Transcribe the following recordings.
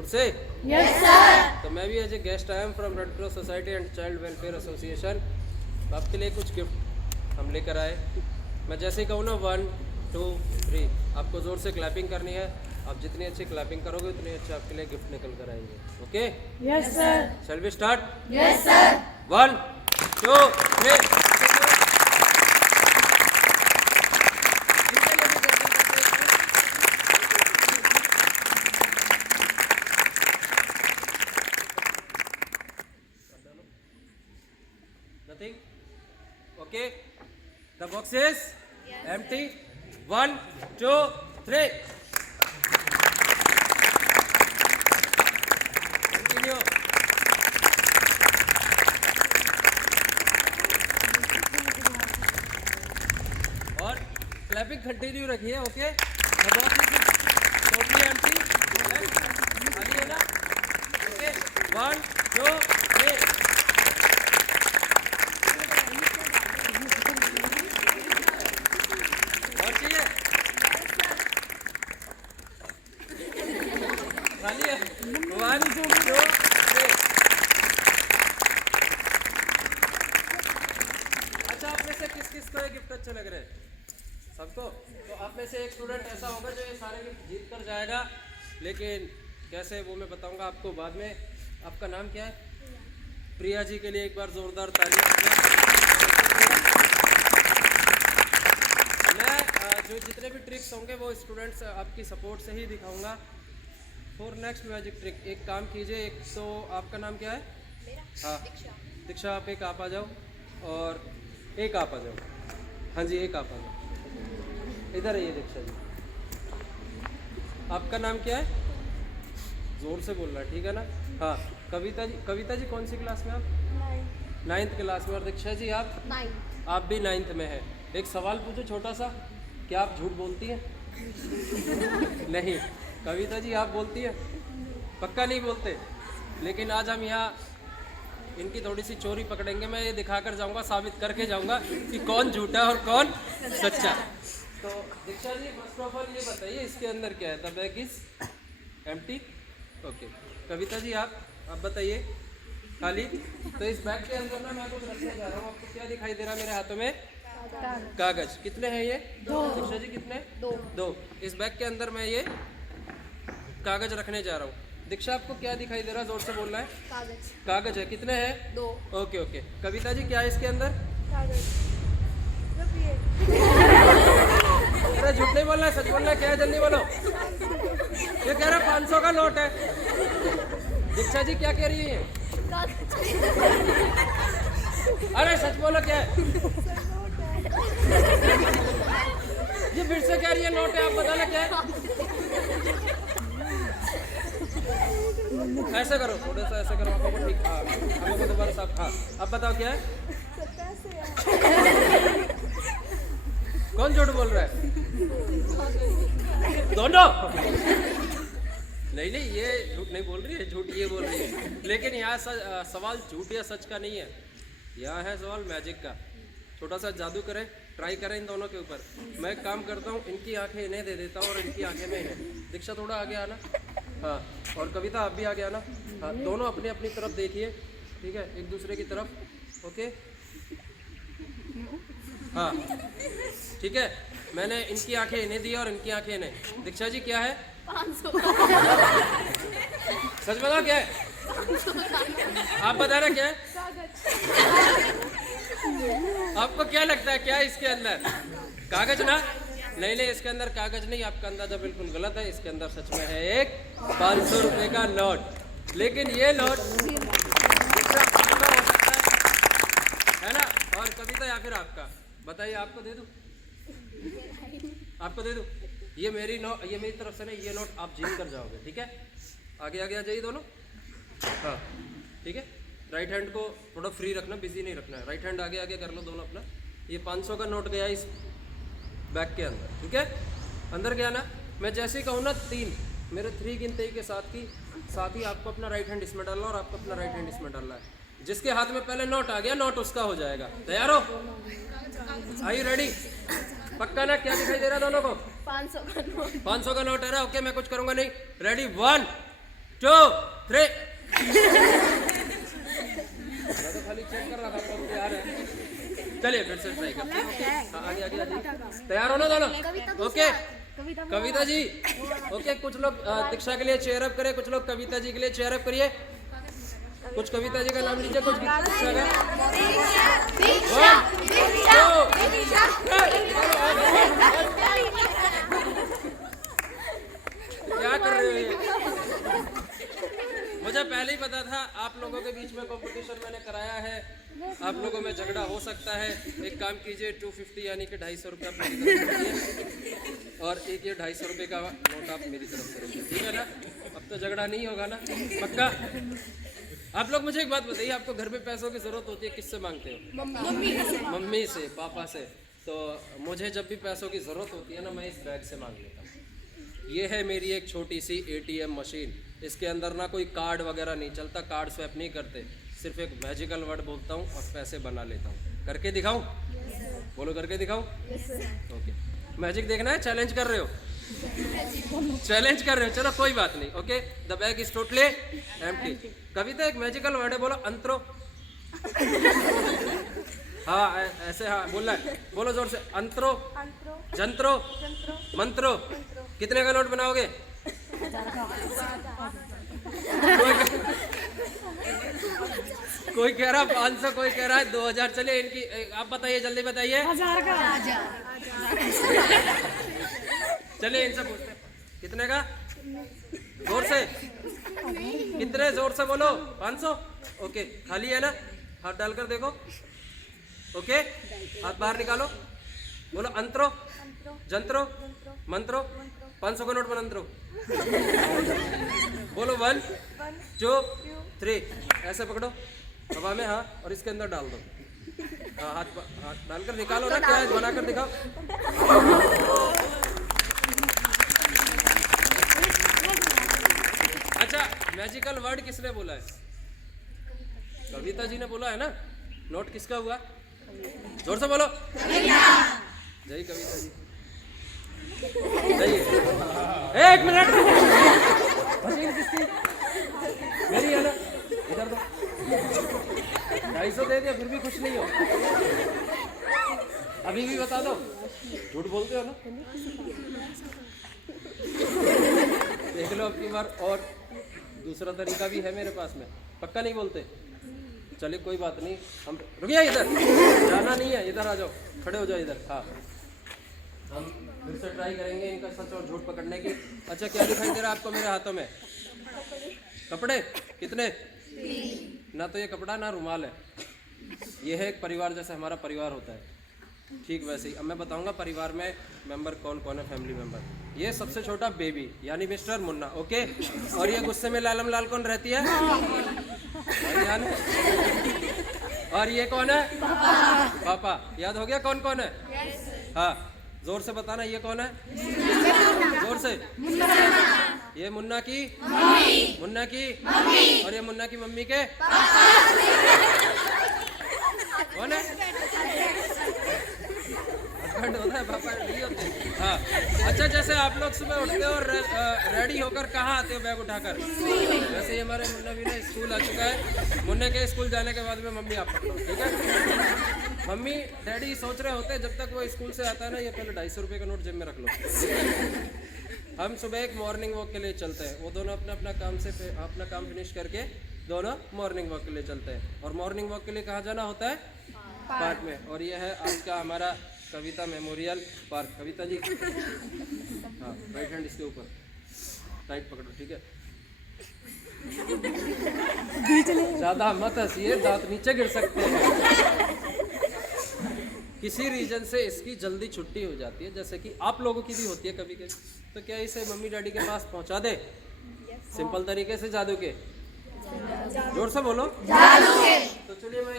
जोर से। Yes sir. तो मैं भी एज ए गेस्ट आया हूँ from red cross society and child welfare association. आपके लिए कुछ गिफ्ट हम लेकर आए। मैं जैसे ही कहूँ ना 1 2 3 आपको ज़ोर से क्लैपिंग करनी है। आप जितनी अच्छी क्लैपिंग करोगे उतनी अच्छे आपके लिए गिफ्ट निकल कर आएंगे। Okay yes sir. Shall we start? Yes sir. 1 2 3। Nothing? Okay. The box is empty. 1 2 3. Continue. और क्लैपिंग कंटिन्यू रखिए। Okay the box is totally empty. खाली है ना? ओके 1 2 3. खाली है 1 2 3। अच्छा आप में से किस किस को ये गिफ्ट अच्छे लग रहे हैं? सबको? तो आप में से एक स्टूडेंट ऐसा होगा जो ये सारे गिफ्ट जीत कर जाएगा, लेकिन कैसे वो मैं बताऊंगा आपको बाद में। आपका नाम क्या है? प्रिया जी के लिए एक बार जोरदार तालियां। मैं जो जितने भी ट्रिक्स होंगे वो स्टूडेंट्स आपकी सपोर्ट से ही दिखाऊंगा। फॉर नेक्स्ट मैजिक ट्रिक एक काम कीजिए। एक तो आपका नाम क्या है? हाँ दीक्षा। आप एक आप आ जाओ और एक आप आ जाओ। हाँ जी एक आप आ जाओ। इधर आइए दीक्षा जी। आपका नाम क्या है? जोर से बोलना ठीक है ना? हाँ कविता जी। कविता जी कौन सी क्लास में आप? 9th क्लास में। और दीक्षा जी आप? 9th। आप भी 9th में है। एक सवाल पूछो छोटा सा, क्या आप झूठ बोलती हैं? नहीं। कविता जी आप बोलती है? पक्का नहीं बोलते? लेकिन आज हम यहाँ इनकी थोड़ी सी चोरी पकड़ेंगे। मैं ये दिखाकर जाऊंगा, साबित करके जाऊंगा कि कौन झूठा और कौन सच्चा। तो Diksha ji first of all ये बताइए इसके अंदर क्या है? The bag is empty. Okay Kavita ji आप बताइए। खाली? तो इस बैग के अंदर ना मैं कुछ रखने जा रहा हूँ। आपको क्या दिखाई दे रहा है मेरे हाथों में? कागज। कितने हैं ये? 2। दीक्षा जी कितने? 2। इस बैग के अंदर मैं ये कागज रखने जा रहा हूँ। दीक्षा आपको क्या दिखाई दे रहा है? जोर से बोलना है। कागज। कागज है। कितने हैं? 2। ओके ओके कविता जी क्या है इसके अंदर? कागज। अरे झूठ नहीं बोलना है, सच बोलना है। क्या है? जल्दी बोलो। ये कह रहा 500 का नोट है। दीक्षा जी क्या कह रही है? अरे सच बोलो क्या है? ये फिर से कह रही है नोट है। आप बताना क्या है? ऐसे करो, थोड़ा सा ऐसे करो। आपको ठीक। हाँ आपको दोबारा साफ। हाँ अब बताओ क्या है? कौन झूठ बोल रहा है? दोनों? नहीं नहीं ये झूठ नहीं बोल रही है, झूठ ये बोल रही है। लेकिन यहाँ सवाल झूठ या सच का नहीं है, यहाँ है सवाल मैजिक का। छोटा सा जादू करें, ट्राई करें इन दोनों के ऊपर। मैं एक काम करता हूँ, इनकी आंखें इन्हें दे देता हूँ और इनकी आंखें में इन्हें। दीक्षा थोड़ा आगे आना। हाँ और कविता आप भी आगे आना। हाँ दोनों अपनी अपनी तरफ देखिए, ठीक है? एक दूसरे की तरफ। ओके हाँ ठीक है। मैंने इनकी आंखें इन्हें दी और इनकी आंखें इन्हें। दीक्षा जी क्या है? 500। सच बताओ क्या है? आप बता रहे क्या है? आपको क्या लगता है क्या है इसके अंदर? कागज ना? नहीं नहीं इसके अंदर कागज नहीं। आपका अंदाजा बिल्कुल गलत है। इसके अंदर सच में है एक 500 रुपए का नोट। लेकिन ये नोट है ना? और कविता या फिर आपका बताइए। आपको दे दूं? आपको दे दूं? ये मेरी तरफ से नहीं, ये नोट आप जीत कर जाओगे। ठीक है आगे आगे आ जाइए दोनों। हाँ ठीक है। राइट हैंड को थोड़ा फ्री रखना, बिजी नहीं रखना है। राइट हैंड आगे आगे कर लो दोनों अपना। ये 500 का नोट गया इस बैग के अंदर। ठीक है अंदर गया ना? मैं जैसे ही कहूँ ना 3 मेरे 3 गिनते ही के साथ ही आपको अपना राइट हैंड इसमें डालना और आपको अपना राइट हैंड इसमें डालना है। जिसके हाथ में पहले नोट आ गया नोट उसका हो जाएगा। तैयार हो? Are you ready? पक्का ना? क्या दिखाई दे रहा है दोनों को? 500 का नोट। 500 का नोट है रहा। ओके मैं कुछ करूंगा नहीं। रेडी 1 2 3 मैं तो खाली चेक कर रहा था कब तैयार है। चलिए फिर से ट्राई करते हैं। हाँ, आगे आगे आगे तैयार हो ना दोनों? ओके कविता जी ओके, कुछ लोग दीक्षा के लिए चेयर अप करें, कुछ लोग कविता जी के लिए चेयर अप करिए। कुछ कविता जी का नाम लीजिए, कुछ दीक्षा का। क्या कर रहे हो ये? मुझे पहले ही पता था आप लोगों के बीच में कंपटीशन मैंने कराया है, आप लोगों में झगड़ा हो सकता है। एक काम कीजिए 250 यानी कि 250 रुपया मेरी तरफ से रखिए और एक ये 250 रुपये का नोट आप मेरी तरफ से रखिए, ठीक है ना? अब तो झगड़ा नहीं होगा ना, पक्का? आप लोग मुझे एक बात बताइए, आपको घर में पैसों की जरूरत होती है किससे मांगते हो? मम्मी से, पापा से। तो मुझे जब भी पैसों की जरूरत होती है ना, मैं इस बैग से मांग लेता हूँ। ये है मेरी एक छोटी सी ATM मशीन, इसके अंदर ना कोई कार्ड वगैरह नहीं चलता, कार्ड स्वैप नहीं करते, सिर्फ एक मैजिकल वर्ड बोलता हूँ और पैसे बना लेता हूँ। करके दिखाऊँ? बोलो करके दिखाऊँ? ओके, मैजिक देखना है? चैलेंज कर रहे हो? चैलेंज कर रहे हो, चलो कोई बात नहीं। Okay, the bag is totally empty. Kavita एक मैजिकल वर्ड है, बोलो अंतरो। हाँ ऐसे, हाँ बोलना है, बोलो जोर से। अंतरो, जंत्रो, मंत्रो। कितने का नोट बनाओगे? कोई कह रहा 500, कोई कह रहा है 2000। चलिए इनकी आप बताइए, जल्दी बताइए। 1000 का। चलिए इनसे पूछते हैं कितने का? जोर से, कितने? जोर से बोलो। 500। ओके, खाली है ना? हाथ डालकर देखो। ओके, हाथ बाहर निकालो, बोलो अंतरो, जंत्रो, मंत्रो। 500 का नोट मंत्रो। बोलो 1 2 3। ऐसे पकड़ो हवा में, हाँ, और इसके अंदर डाल दो। हाँ, हाथ डालकर निकालो ना, क्या है बनाकर दिखाओ। अच्छा, मैजिकल वर्ड किसने बोला है? कविता जी ने बोला है ना। नोट किसका हुआ? जोर से बोलो। जय कविता जी। एक मिनट, मशीन किसकी? मेरी है ना, इधर दो। 250 दे दिया, फिर भी खुश नहीं हो? अभी भी बता दो, झूठ बोलते हो ना? देख लो अब की बार। और दूसरा तरीका भी है मेरे पास में, पक्का नहीं बोलते? चलिए कोई बात नहीं, हम रुकिए, इधर जाना नहीं है, इधर आ जाओ, खड़े हो जाओ इधर। हाँ, हम फिर से ट्राई करेंगे इनका सच और झूठ पकड़ने की। अच्छा, क्या दिखाई दे रहा है आपको मेरे हाथों में? कपड़े। कितने? ना तो ये कपड़ा ना रुमाल है। ये है एक परिवार, जैसे हमारा परिवार होता है, ठीक वैसे ही। अब मैं बताऊंगा परिवार में मेंबर कौन कौन है, फैमिली मेंबर। ये सबसे छोटा बेबी यानी मिस्टर मुन्ना, ओके। और ये गुस्से में लालम लाल कौन रहती है? ध्यान है। और ये कौन है? पापा। याद हो गया कौन कौन है? हाँ, जोर से बताना, ये कौन है? जोर से। ये मुन्ना की मम्मी। मुन्ना की मम्मी। और ये मुन्ना की मम्मी के कौन है? हस्बैंड होता है, पापा नहीं होते। हाँ, अच्छा, जैसे आप लोग सुबह उठते हो और रेडी होकर कहाँ आते हो बैग उठाकर? वैसे ही हमारे मुन्ना भी ना स्कूल आ चुका है। मुन्ने के स्कूल जाने के बाद में मम्मी आप पकड़ो, ठीक है? मम्मी डैडी सोच रहे होते हैं जब तक वो स्कूल से आता है ना, ये पहले 250 रुपये का नोट जेब में रख लो। हम सुबह एक मॉर्निंग वॉक के लिए चलते हैं, वो दोनों अपना काम फिनिश करके दोनों मॉर्निंग वॉक के लिए चलते हैं। और मॉर्निंग वॉक के लिए कहाँ जाना होता है? पार्क में। और ये है आज का हमारा कविता मेमोरियल पार्क। कविता जी, हाँ, राइट हैंड इसके ऊपर टाइट पकड़ो, ठीक है? ज्यादा मत हंसिए, दांत नीचे गिर सकते हैं। किसी रीजन से इसकी जल्दी छुट्टी हो जाती है, जैसे कि आप लोगों की भी होती है कभी कभी, तो क्या इसे मम्मी डैडी के पास पहुंचा दे? सिंपल तरीके से, जादू के। जोर से बोलो, जादू के। तो चलिए मैं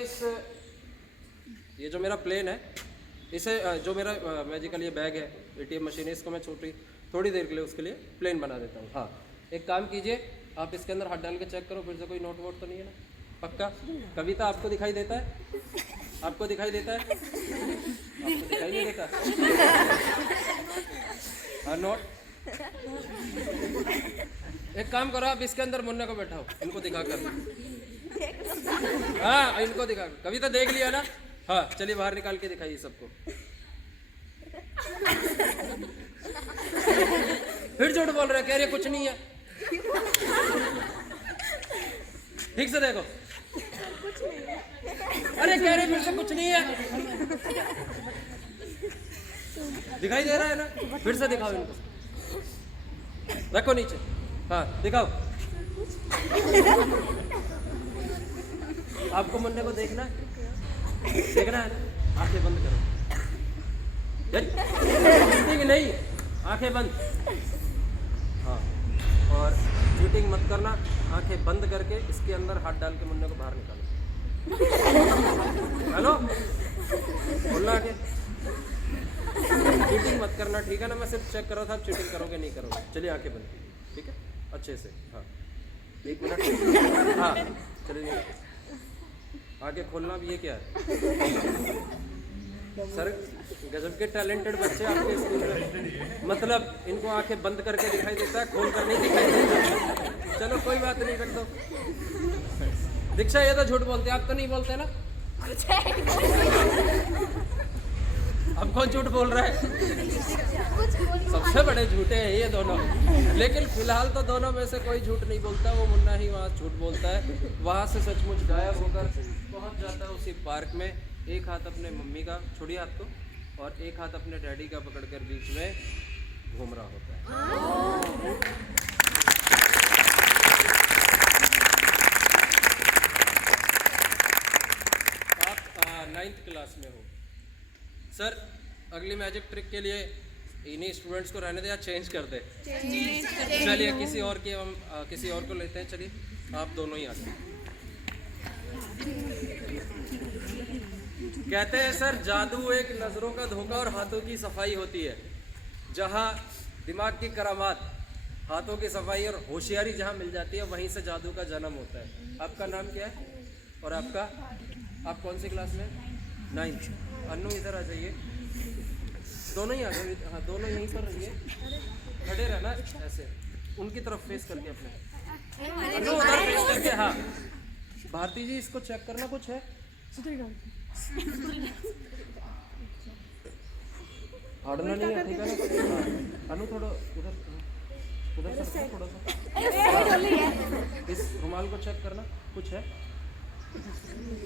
ये जो मेरा प्लेन है, इसे जो मेरा मैजिकल ये बैग है, ATM मशीन है, इसको मैं थोड़ी देर के लिए उसके लिए प्लेन बना देता हूँ। हाँ, एक काम कीजिए, आप इसके अंदर हाथ डाल के चेक करो, फिर से कोई नोट वोट तो नहीं है ना? पक्का? कविता आपको दिखाई देता है? आपको दिखाई देता है? आपको दिखाई नहीं देता? हाँ, नोट एक काम करो, आप इसके अंदर मुन्ना को बैठाओ, इनको दिखा कर। हाँ इनको दिखा, कविता देख लिया ना। हाँ चलिए बाहर निकाल के दिखाइए सबको। फिर झूठ बोल रहे, कह रहे कुछ नहीं है। ठीक से देखो, अरे कह रहे फिर से कुछ नहीं है। दिखाई दे रहा है ना, फिर से दिखाओ इनको, रखो नीचे। हाँ दिखाओ। आपको मुन्ने को देखना है, देखना है ना, आंखें बंद करो। चीटिंग नहीं, आंखें बंद। हाँ और चीटिंग मत करना, आंखें बंद करके इसके अंदर हाथ डाल के मुन्ने को बाहर निकालो। हेलो बोलना आगे, चीटिंग मत करना, ठीक है ना। मैं सिर्फ चेक कर रहा था आप चीटिंग करोगे नहीं करोगे। चलिए आंखें बंद कीजिए, ठीक है अच्छे से। हाँ 1 मिनट। हाँ चलिए आगे खोलना भी। ये क्या है सर, गजब के टैलेंटेड बच्चे आपके स्कूल में, मतलब इनको आंखें बंद करके दिखाई देता है, खोल कर नहीं दिखाई देता। चलो कोई बात नहीं, रख दो। दीक्षा ये तो झूठ बोलते हैं, आप तो नहीं बोलते ना। अब कौन झूठ बोल रहा है? सबसे बड़े झूठे हैं ये दोनों। लेकिन फिलहाल तो दोनों में से कोई झूठ नहीं बोलता, वो मुन्ना ही वहाँ झूठ बोलता है। वहाँ से सचमुच गायब होकर पहुँच जाता है उसी पार्क में। एक हाथ अपने मम्मी का, छोड़िए हाथ को, और एक हाथ अपने डैडी का पकड़कर बीच में घूम रहा होता है। आप 9th क्लास में हो सर। अगली मैजिक ट्रिक के लिए इन्हीं स्टूडेंट्स को रहने दे या चेंज कर दे? चलिए किसी और की हम किसी और को लेते हैं। चलिए आप दोनों ही आ जाए। कहते हैं सर जादू एक नज़रों का धोखा और हाथों की सफाई होती है। जहाँ दिमाग की करामात, हाथों की सफाई और होशियारी जहाँ मिल जाती है, वहीं से जादू का जन्म होता है। आपका नाम क्या है और आपका, आप कौन सी क्लास में? 9th। अन्नू इधर आ जाइए, दोनों ही आ जाइए। हाँ दोनों यहीं पर रहिए, खड़े रहना ऐसे उनकी तरफ फेस करके अपने। अन्नू उधर फेस करके। हाँ भारती जी इसको चेक करना, कुछ है? हारना नहीं है, ठीक है ना। अनु थोड़ा उधर उधर से थोड़ा सा इस रुमाल को चेक करना, कुछ है?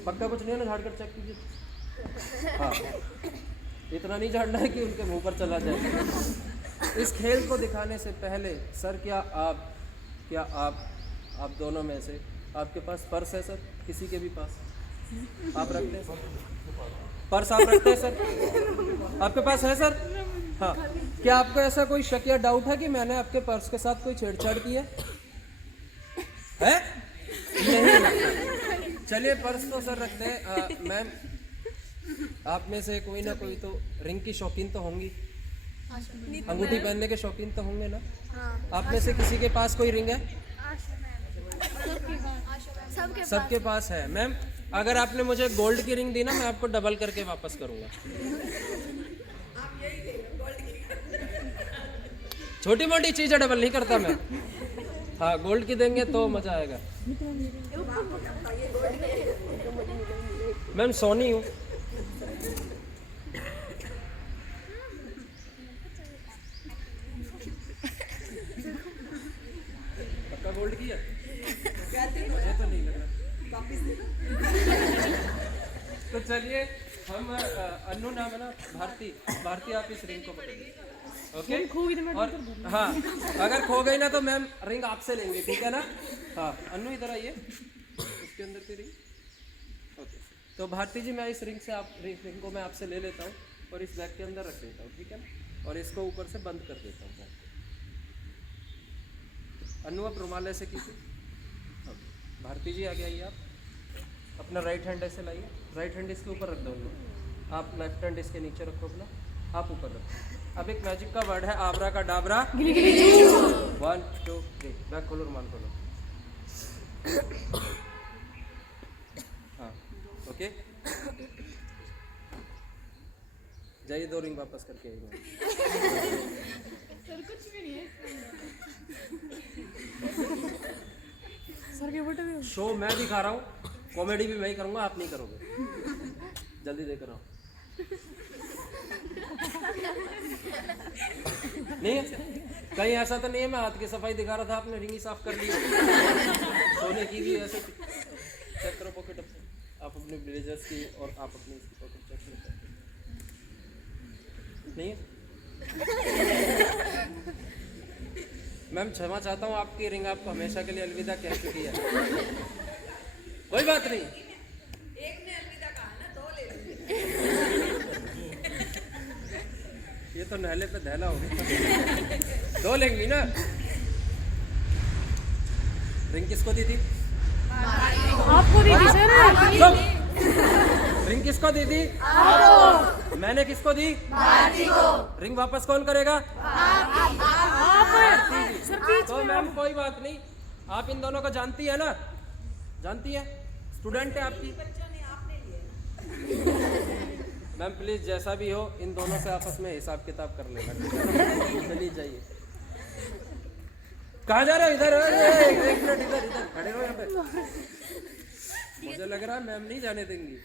पक्का कुछ नहीं है ना, झाड़ कर चेक कीजिए। हाँ इतना नहीं झाड़ना है कि उनके मुंह पर चला जाए। इस खेल को दिखाने से पहले सर, क्या आप दोनों में से आपके पास पर्स है सर? किसी के भी पास आप रखते हैं पर्स? आप रखते हैं सर? आपके पास है सर? हाँ क्या आपको ऐसा कोई शक या डाउट है कि मैंने आपके पर्स के साथ कोई छेड़छाड़ की है? नहीं। चलिए पर्स तो सर रखते हैं। मैम आप में से कोई ना कोई तो रिंग की शौकीन तो होंगी, अंगूठी पहनने के शौकीन तो होंगे ना। आप में से किसी के पास कोई रिंग है? सबके पास है। मैम अगर आपने मुझे गोल्ड की रिंग दी ना, मैं आपको डबल करके वापस करूंगा। छोटी मोटी चीजें डबल नहीं करता मैं। हाँ गोल्ड की देंगे तो मजा आएगा। मैम सोनी हूँ। पक्का गोल्ड की है? मुझे तो नहीं लग रहा। तो चलिए हम अन्नू नाम है ना, भारती आप इस रिंग को पकड़िए, ओके? और हाँ अगर खो गई ना तो मैम रिंग आपसे लेंगे, ठीक है ना? हाँ अन्नू इधर आइए, इसके अंदर की रिंग, ओके? तो भारती जी मैं इस रिंग को मैं आपसे ले लेता हूँ और इस बैग के अंदर रख देता हूँ, ठीक है ना? और इसको ऊपर से बंद कर देता हूँ। अन्नू आप रुमाल ऐसे कीजिए। भारती जी आगे आइए, आप अपना राइट हैंड ऐसे लाइए, राइट हैंड इसके ऊपर रख दो। आप लेफ्ट हैंड इसके नीचे रखो अपना, आप ऊपर रखो। अब एक मैजिक का वर्ड है आबरा का डाबरा। 1 2 3 बैग खोलो, रुमाल खोलो। हाँ ओके जाइए, 2 रिंग वापस करके आइए। सर कुछ भी नहीं है सर के बेटे भी शो मैं दिखा रहा हूँ, कॉमेडी भी मैं ही करूँगा, आप नहीं करोगे। जल्दी देकर आओ। नहीं है? कहीं ऐसा तो नहीं है मैं हाथ की सफाई दिखा रहा था, आपने रिंगी साफ कर ली? सोने की भी ऐसे चेक करो पॉकेट आप अपने ब्लेजर्स की और आप अपनी इसकी पॉकेट चेक करो। नहीं है? मैम क्षमा चाहता हूँ, आपकी रिंग आपको हमेशा के लिए अलविदा कह चुकी है। कोई बात नहीं, एक ने अलविदा कहा ना, 2 ले लो। ये तो नहले पे दहला हो गया। 2 लेंगी ना? रिंग किसको दी थी? आपको दी थी सर। चुप! रिंग किसको दी थी? मैंने किसको दी? रिंग वापस कौन करेगा? आप सर बीच तो मैम कोई बात नहीं, आप इन दोनों को जानती है ना? जानती है? स्टूडेंट है आपकी। मैम प्लीज जैसा भी हो, इन दोनों से आपस में हिसाब किताब कर लेना। चलिए जाइए। कहाँ जा रहे हो? इधर एक मिनट, इधर इधर खड़े हो यहाँ पे। मुझे लग रहा है मैम नहीं जाने देंगी।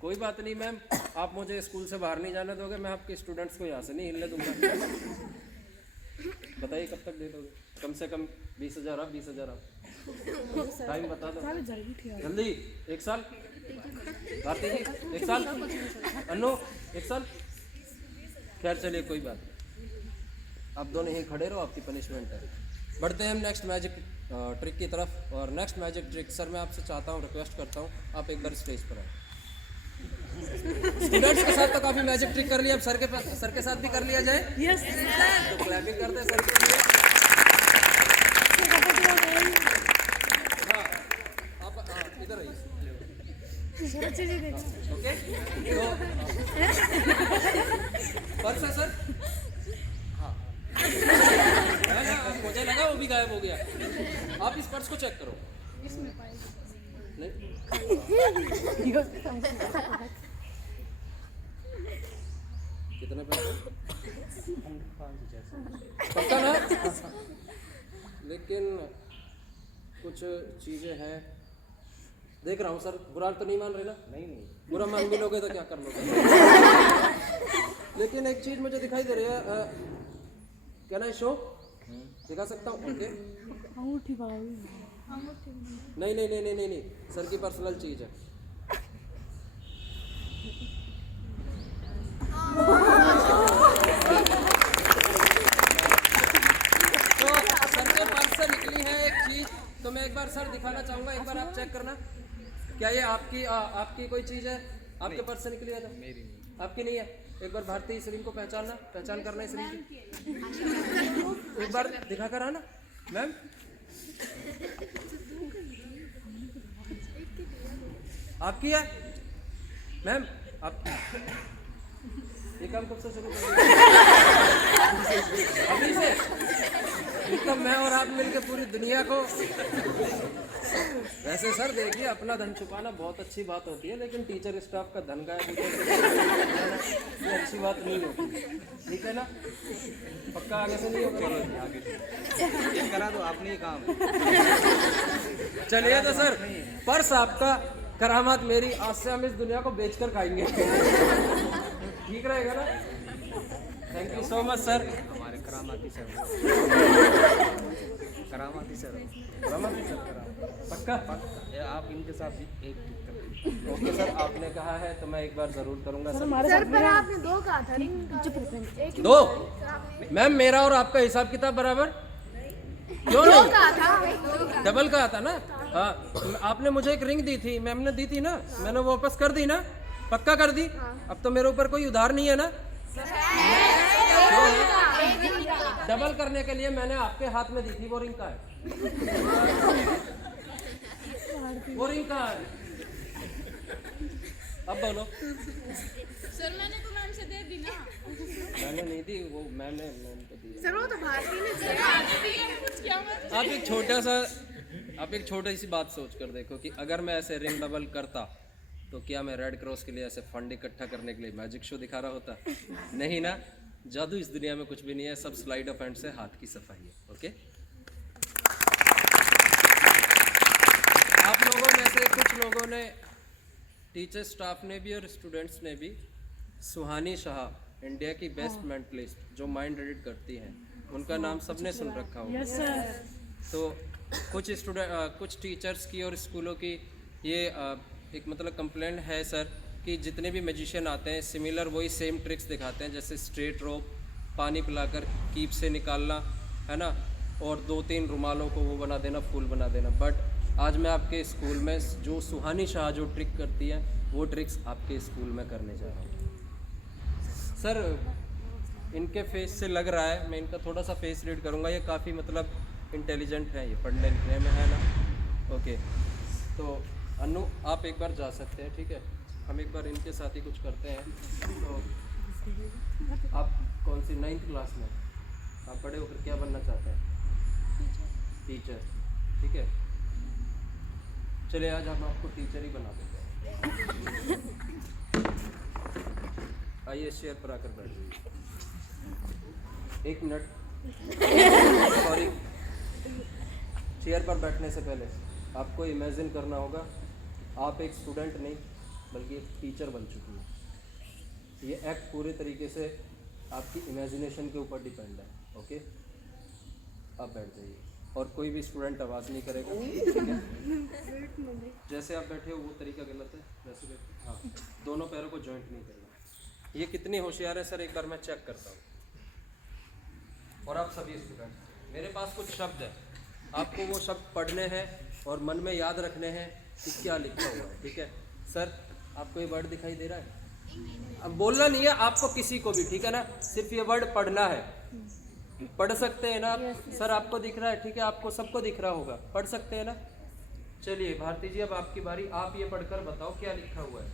कोई बात नहीं मैम, आप मुझे स्कूल से बाहर नहीं जाने दोगे, मैं आपके स्टूडेंट्स को यहाँ से नहीं हिलने दूंगा। बताइए कब तक दे दोगे? कम से कम 20,000 आप 20,000 आप टाइम बता दो जल्दी। 1 साल? भारती जी 1 साल? अन्नू 1 साल? खैर चलिए कोई बात नहीं, आप दोनों यहीं खड़े रहो, आपकी पनिशमेंट है। बढ़ते हैं हम नेक्स्ट मैजिक ट्रिक की तरफ। और नेक्स्ट मैजिक ट्रिक सर मैं आपसे चाहता हूँ, रिक्वेस्ट करता हूँ, आप एक बार स्टेज पर आए। स्टूडेंट्स के साथ तो काफी मैजिक ट्रिक कर लिया, अब सर के साथ भी कर लिया जाए। यस तो क्लैपिंग करते हैं सर के लिए। हाँ आप इधर आइए। सर अच्छे से देखो। ओके तो पर्स है सर? हाँ है ना, मुझे लगा वो भी गायब हो गया। आप इस पर्स को चेक करो। नहीं कितने पैसे? पक्का ना? लेकिन कुछ चीजें हैं, देख रहा हूँ सर। बुरा तो नहीं मान रहे ना? नहीं बुरा मान भी लोगे तो क्या कर लोगे? लेकिन एक चीज मुझे दिखाई दे रही है। क्या ना शो दिखा सकता हूँ? ओके अंगूठी पाओगे। नहीं नहीं नहीं नहीं नहीं नहीं, सर की पर्सनल चीज है। तो सर के पर्स से निकली है एक चीज, तो मैं एक बार सर दिखाना चाहूंगा, एक बार आप चेक करना। क्या ये आपकी कोई चीज है? आपके पर्स से निकली है? तो मेरी नहीं। आपकी नहीं है? एक बार भारतीय इस रिंग को पहचान करना इस रिंग की। एक बार दिखा कर आना मैम। आपकी है मैम? आप ये काम कब से शुरू कर दिया? अभी से? तो मैं और आप मिलकर पूरी दुनिया को। वैसे सर देखिए, अपना धन छुपाना बहुत अच्छी बात होती है, लेकिन टीचर स्टाफ का धन गायब ये अच्छी बात नहीं होती, ठीक है ना? पक्का आगे से नहीं होगा? आगे करा दो आपने ये काम। चलिए तो सर, पर्स आपका, करामात मेरी। आज से हम इस दुनिया को बेचकर खाएंगे। ठीक रहेगा ना? Thank you so much sir. हमारे करामाती सर करामाती सर पक्का? आप इनके साथ एक ओके सर, आपने कहा है तो मैं एक बार जरूर करूंगा सर। सर पर आपने 2 कहा था रिंग का। एक 2 मैम, मेरा और आपका हिसाब किताब बराबर क्यों नहीं? कहा था। डबल कहा था ना? हाँ, आपने मुझे एक रिंग दी थी, मैम ने दी थी ना, मैंने वो वापस कर दी ना? पक्का कर दी? अब तो मेरे ऊपर कोई उधार नहीं है ना? डबल करने के लिए मैंने आपके हाथ में दी थी, वो रिंग का है। वो रिंग का है। अब बोलो। सर मैंने तो मैम से दे दी ना। मैंने नहीं दी, वो मैंने को दी। सर वो तो भारती ने दिया। कुछ क्या मैं आप एक छोटी सी बात सोच कर देखो कि अगर मैं ऐसे रिंग डबल करता तो क्या मैं रेड क्रॉस के लिए ऐसे फंड इकट्ठा करने के लिए मैजिक शो दिखा रहा होता? नहीं ना? जादू इस दुनिया में कुछ भी नहीं है, सब स्लाइड ऑफ हैंड से हाथ की सफाई है। ओके, आप लोगों में से कुछ लोगों ने, टीचर स्टाफ ने भी और स्टूडेंट्स ने भी, सुहानी शाह इंडिया की बेस्ट मेंटलिस्ट जो माइंड रीड करती हैं, उनका नाम सबने सुन रखा होगा। Yes sir. तो कुछ टीचर्स की और स्कूलों की ये एक मतलब कंप्लेंट है सर कि जितने भी मैजिशियन आते हैं सिमिलर वही सेम ट्रिक्स दिखाते हैं, जैसे स्ट्रेट रोप, पानी पिलाकर कीप से निकालना, है ना, और 2-3 रुमालों को वो बना देना, फूल बना देना। बट आज मैं आपके स्कूल में जो सुहानी शाह जो ट्रिक करती है वो ट्रिक्स आपके स्कूल में करने जा रहा हूँ। सर इनके फेस से लग रहा है, मैं इनका थोड़ा सा फेस रीड करूँगा, ये काफ़ी मतलब इंटेलिजेंट है, ये पढ़ने लिखने में, है ना। ओके, तो अनु आप एक बार जा सकते हैं, ठीक है, हम एक बार इनके साथ ही कुछ करते हैं। तो आप कौन सी 9th क्लास में, आप बड़े होकर क्या बनना चाहते हैं? टीचर, ठीक है, चलिए आज हम आपको टीचर ही बना देते हैं। आइए चेयर पर आकर बैठ जाइए। 1 मिनट, सॉरी, चेयर पर बैठने से पहले आपको इमेजिन करना होगा आप एक स्टूडेंट नहीं बल्कि एक टीचर बन चुकी है। ये एक्ट पूरे तरीके से आपकी इमेजिनेशन के ऊपर डिपेंड है। ओके, आप बैठ जाइए और कोई भी स्टूडेंट आवाज़ नहीं करेगा, ठीक है? जैसे आप बैठे हो वो तरीका गलत है, वैसे बैठे, हाँ, दोनों पैरों को जॉइंट नहीं करना। ये कितनी होशियार है सर, एक बार मैं चेक करता हूँ। और आप सभी स्टूडेंट, मेरे पास कुछ शब्द है, आपको वो शब्द पढ़ने हैं और मन में याद रखने हैं कि क्या लिखा हुआ है, ठीक है? सर आपको ये वर्ड दिखाई दे रहा है? अब बोलना नहीं है आपको किसी को भी, ठीक है ना, सिर्फ ये वर्ड पढ़ना है। पढ़ सकते हैं ना आप? सर आपको दिख रहा है, ठीक है, आपको सबको दिख रहा होगा, पढ़ सकते हैं ना? चलिए भारती जी अब आपकी बारी, आप ये पढ़कर बताओ क्या लिखा हुआ है।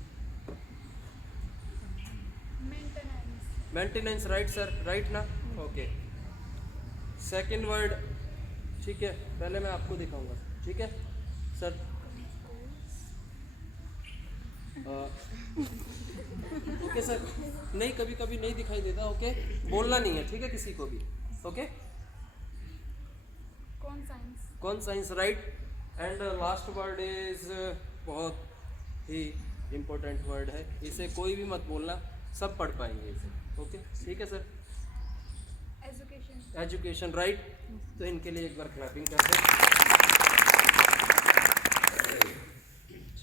मेंटेनेंस, राइट सर, राइट ना? ओके, सेकंड वर्ड, ठीक है, पहले मैं आपको दिखाऊंगा, ठीक है सर। ओके सर, नहीं कभी कभी नहीं दिखाई देता, ओके, बोलना नहीं है, ठीक है, किसी को भी, ओके। कौन science, right. And last word is बहुत ही इम्पोर्टेंट वर्ड है, इसे कोई भी मत बोलना, सब पढ़ पाएंगे इसे, ओके, ठीक है सर। Education, right. तो इनके लिए एक बार क्लैपिंग करते हैं।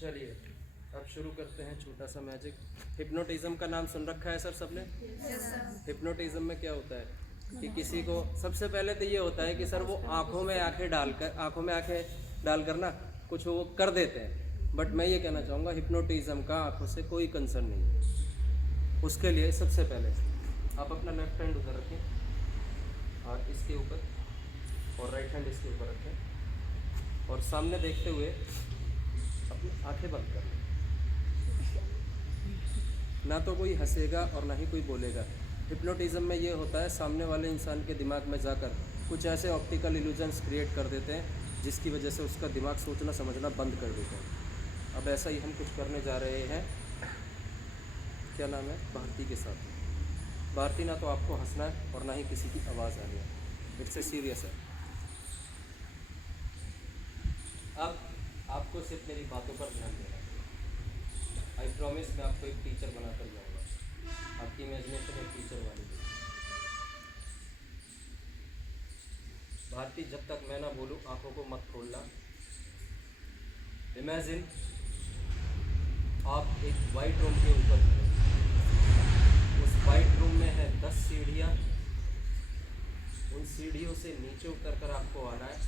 चलिए अब शुरू करते हैं छोटा सा मैजिक। हिप्नोटिज्म का नाम सुन रखा है सर सबने? हिप्नोटिज्म में क्या होता है कि किसी को, सबसे पहले तो ये होता है कि सर वो आंखों में आंखें डालकर ना कुछ वो कर देते हैं, बट मैं ये कहना चाहूँगा हिप्नोटिज्म का आंखों से कोई कंसर्न नहीं है। उसके लिए सबसे पहले आप अपना लेफ्ट हैंड उधर रखें और इसके ऊपर, और राइट हैंड इसके ऊपर रखें और सामने देखते हुए अपनी आंखें बंद कर लें। ना तो कोई हंसेगा और ना ही कोई बोलेगा। हिप्नोटिज्म में ये होता है सामने वाले इंसान के दिमाग में जाकर कुछ ऐसे ऑप्टिकल इल्यूजन्स क्रिएट कर देते हैं जिसकी वजह से उसका दिमाग सोचना समझना बंद कर देता है। अब ऐसा ही हम कुछ करने जा रहे हैं, क्या नाम है, भारती के साथ। भारती, ना तो आपको हंसना है और ना ही किसी की आवाज़ आनी है, इट्स ए सीरियस है। अब आपको सिर्फ मेरी बातों पर ध्यान देना है। आई प्रॉमिस मैं आपको एक टीचर बनाकर जाऊँगा, आपकी इमेजिनेशन एक टीचर वाली है। भारती, जब तक मैं ना बोलूँ आंखों को मत खोलना। इमेजिन आप एक वाइट रूम के ऊपर खड़े, उस वाइट रूम में है 10 सीढ़ियाँ, उन सीढ़ियों से नीचे उतर कर आपको आना है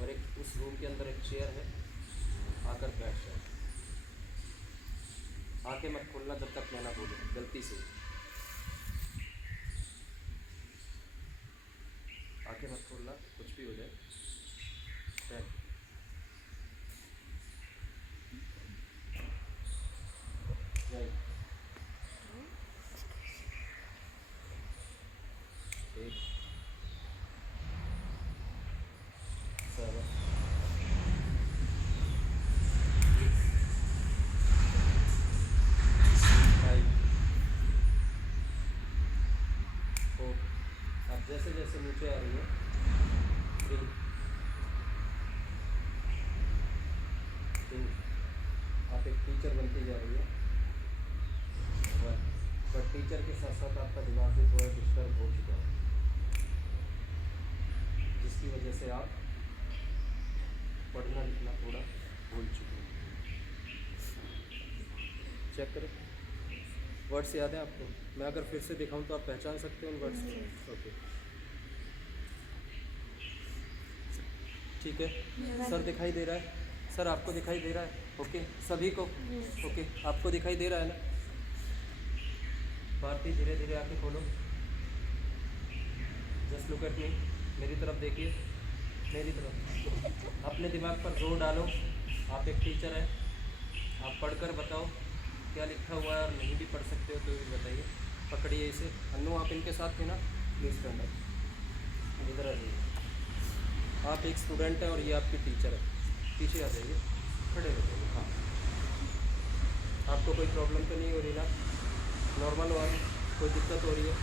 और एक उस रूम के अंदर एक चेयर है, आकर बैठ जाए। आंखें मत खोलना जब तक मैं ना बोलूँ, गलती से आंखें मत खोलना, कुछ भी हो जाए। पे आ रही है 3 2 आप एक टीचर बनती जा रही है 1 बट टीचर के साथ साथ आपका दिमाग भी थोड़ा डिस्टर्ब हो चुका है, जिसकी वजह से आप पढ़ना लिखना थोड़ा भूल चुके हैं। चेक करें, वर्ड्स याद है आपको? मैं अगर फिर से दिखाऊं तो आप पहचान सकते हो उन वर्ड्स को? ओके ठीक है। सर दिखाई दे रहा है? सर आपको दिखाई दे रहा है? ओके सभी को ओके आपको दिखाई दे रहा है ना? भारती धीरे धीरे आके खोलो, जस्ट लुक एट मी, मेरी तरफ देखिए, मेरी तरफ। अपने दिमाग पर जोर डालो, आप एक टीचर हैं, आप पढ़कर बताओ क्या लिखा हुआ है, और नहीं भी पढ़ सकते हो तो भी बताइए। पकड़िए इसे। अन्नू आप इनके साथ थे ना? प्लीज स्टैंड अप, इधर आ जाइए। आप एक स्टूडेंट हैं और ये आपकी टीचर है, पीछे आ जाइए, खड़े हो जाइए। हाँ आपको कोई प्रॉब्लम तो नहीं हो रही ना? नॉर्मल हो, कोई दिक्कत हो रही है?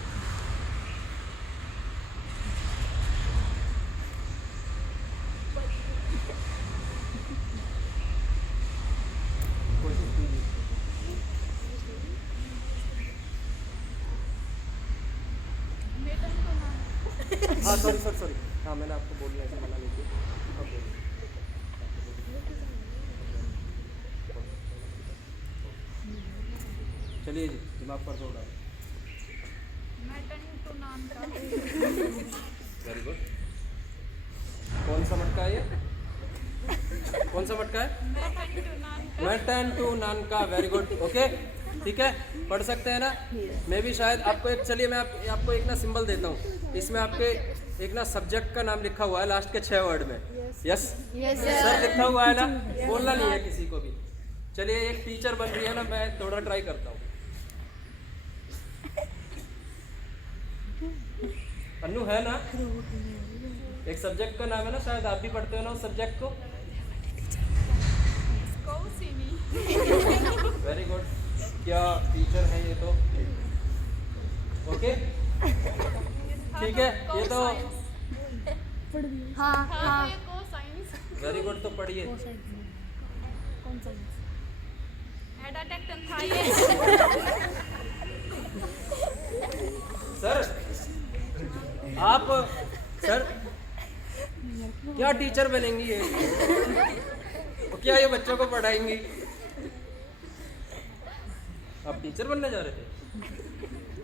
कोशिश कीजिए। हाँ सॉरी हाँ मैंने आपको बोल दिया, ऐसे मना नहीं किया। अब बोलिए। चलिए जी, दिमाग पर जोर डालो। Very good. कौन सा मटका है ये? कौन सा मटका है? मैटन टू नान का। Very good. ओके ठीक है, पढ़ सकते हैं ना? मैं भी शायद आपको एक, चलिए मैं आपको एक ना सिंबल देता हूँ। इसमें आपके एक ना सब्जेक्ट का नाम लिखा हुआ है लास्ट के 6 वर्ड में। यस सर लिखा हुआ है ना? बोलना नहीं है किसी को भी। चलिए एक टीचर बन रही है ना, मैं थोड़ा ट्राई करता हूँ। अन्नू है ना? एक सब्जेक्ट का नाम है ना, शायद आप भी पढ़ते हो ना उस सब्जेक्ट को? Very good. क्या टीचर है ये तो। ओके ठीक है, ये तो हाँ हाँ वेरी गुड। तो पढ़िए। कौन सा? सर आप सर क्या टीचर बनेंगी ये? क्या ये बच्चों को पढ़ाएंगी? आप टीचर बनने जा रहे थे?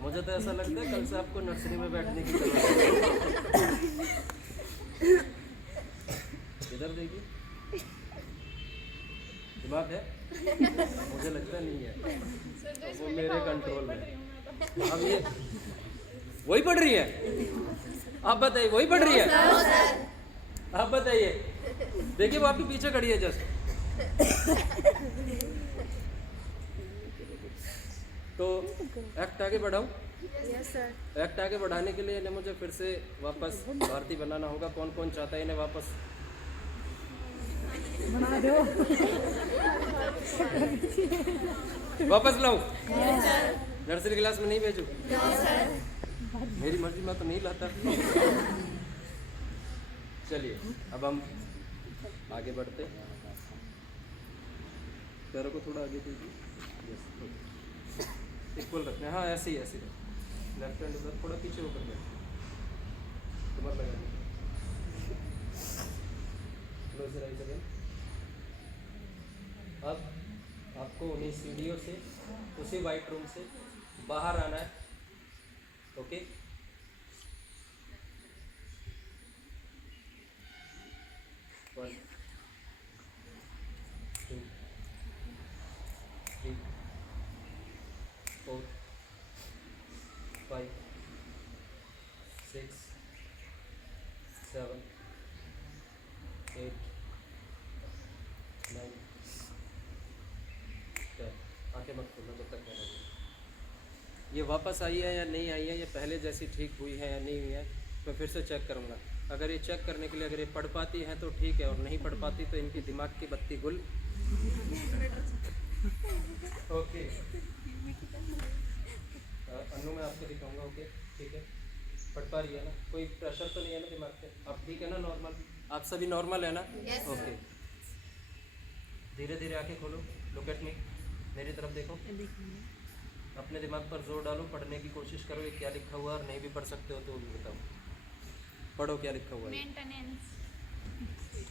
मुझे तो ऐसा लगता है कल से आपको नर्सरी में बैठने की जरूरत है। इधर देखिए, दिमाग है? मुझे लगता नहीं है, वो मेरे कंट्रोल में। अब ये वही पढ़ रही है? आप बताइए, वही पढ़ रही है? आप बताइए। देखिए वो आपके पीछे खड़ी है जस्ट। तो एक्ट आगे बढ़ाऊं? Yes sir. एक्ट आगे बढ़ाने के लिए इन्हें मुझे फिर से वापस भारती बनाना होगा। कौन कौन चाहता है इन्हें वापस बना दो। वापस लाऊं? नर्सरी क्लास में नहीं भेजूं? मेरी मर्जी, मैं तो नहीं लाता। चलिए अब हम आगे बढ़ते। पैरों को थोड़ा आगे दीजिए, इक्वल रखना है। हाँ ऐसे ही ऐसे ही। लेफ्ट हैंड उधर, थोड़ा पीछे होकर बैठ, कमर लगाने। Close rise again. अब आपको उन्हीं सीढ़ियों से, उसी वाइट रूम से बाहर आना है। Okay one 2 3 4 5 6 7 8 9 10। आंखें मत खोलो जब तक मैं नहीं। ये वापस आई है या नहीं आई है, ये पहले जैसी ठीक हुई है या नहीं हुई है, मैं फिर से चेक करूँगा। अगर ये चेक करने के लिए अगर ये पढ़ पाती हैं तो ठीक है, और नहीं पढ़ पाती तो इनकी दिमाग की बत्ती गुल। ओके अन्नू मैं आपको दिखाऊंगा। ओके ठीक है, पढ़ पा रही है ना? कोई प्रेशर तो नहीं है ना दिमाग पे? आप ठीक है ना? नॉर्मल? आप सभी नॉर्मल है ना? ओके। धीरे धीरे आंखें खोलो, लुक एट मी, मेरी तरफ देखो, अपने दिमाग पर जोर डालो, पढ़ने की कोशिश करो। ये क्या लिखा हुआ है, और नहीं भी पढ़ सकते हो तो वो भी बताओ। पढ़ो क्या लिखा हुआ है। मेंटेनेंस।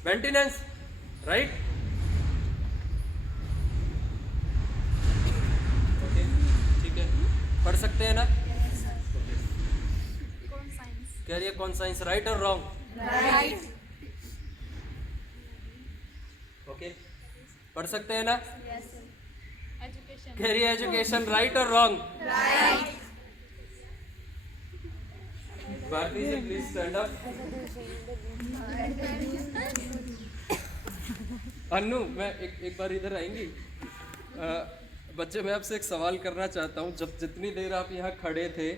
Maintenance, right? ओके, ठीक है, पढ़ सकते हैं ना? कौन साइंस? कह रही है कौन साइंस, राइट और रॉन्ग? राइट। ओके, पढ़ सकते हैं ना? एजुकेशन। कह रही है एजुकेशन, राइट और wrong? Right. Bharti ji please stand up. Annu, मैं एक बार इधर आएंगी? बच्चे, मैं आपसे एक सवाल करना चाहता हूँ। जब जितनी देर आप यहाँ खड़े थे,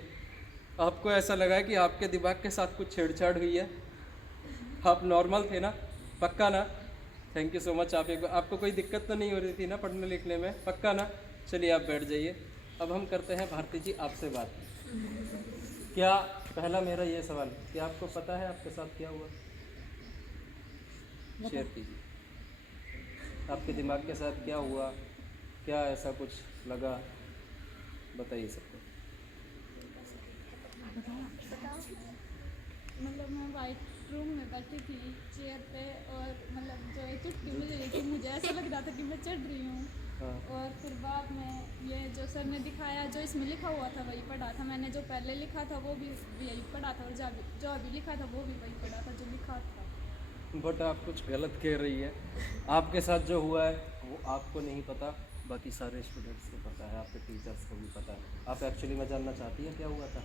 आपको ऐसा लगा कि आपके दिमाग के साथ कुछ छेड़छाड़ हुई है? आप नॉर्मल थे ना? पक्का ना? Thank you so much. आपको कोई दिक्कत तो नहीं हो रही थी ना पढ़ने लिखने में? पक्का ना? चलिए आप बैठ जाइए। अब हम करते हैं भारती जी आपसे बात। क्या, पहला मेरा ये सवाल, क्या आपको पता है आपके साथ क्या हुआ? शेयर कीजिए, आपके दिमाग के साथ क्या हुआ, क्या ऐसा कुछ लगा, बताइए सबको। मतलब मैं वाइट रूम में बैठी थी चेयर पे, और मतलब जो ये चुटकी मुझे रही थी, मुझे ऐसा लग रहा था कि मैं चढ़ रही हूँ। हाँ। और फिर बाद में ये जो सर ने दिखाया, जो इसमें लिखा हुआ था वही पढ़ा था मैंने। जो पहले लिखा था वो भी यही पढ़ा था, और जो अभी लिखा था वो भी वही पढ़ा था जो लिखा था। बट आप कुछ गलत कह रही है। आपके साथ जो हुआ है वो आपको नहीं पता, बाकी सारे स्टूडेंट्स को पता है, आपके टीचर्स को भी पता है। आप एक्चुअली में जानना चाहती हैं क्या हुआ था?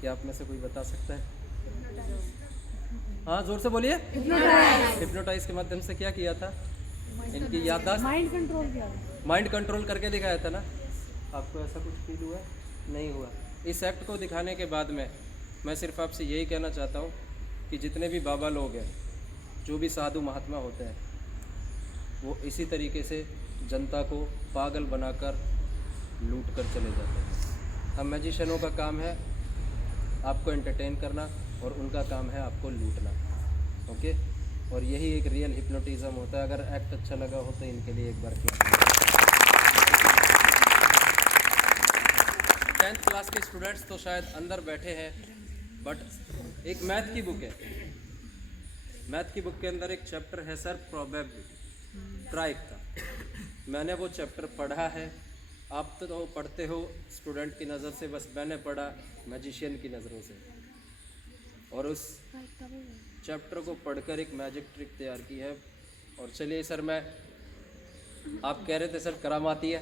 क्या आप में से कोई बता सकता है? हाँ, जोर से बोलिए। हिप्नोटाइज के माध्यम से क्या किया था? इनकी याददाश्त, माइंड कंट्रोल किया। माइंड कंट्रोल करके दिखाया था ना? आपको ऐसा कुछ फील हुआ? नहीं हुआ। इस एक्ट को दिखाने के बाद में मैं सिर्फ आपसे यही कहना चाहता हूँ कि जितने भी बाबा लोग हैं, जो भी साधु महात्मा होते हैं, वो इसी तरीके से जनता को पागल बनाकर लूट कर चले जाते हैं। हम मैजिशियनों का काम है आपको एंटरटेन करना, और उनका काम है आपको लूटना। ओके, और यही एक रियल हिप्नोटिज्म होता है। अगर एक्ट अच्छा लगा हो तो इनके लिए एक बार क्लैप। 10th क्लास के स्टूडेंट्स तो शायद अंदर बैठे हैं, बट एक मैथ की बुक है। मैथ की बुक के अंदर एक चैप्टर है सर, प्रोबेबिलिटी, ट्राइक का। मैंने वो चैप्टर पढ़ा है। आप तो पढ़ते हो स्टूडेंट की नज़र से, बस मैंने पढ़ा मैजिशियन की नज़रों से। और उस चैप्टर को पढ़कर एक मैजिक ट्रिक तैयार की है। और चलिए सर, मैं, आप कह रहे थे सर करामाती है,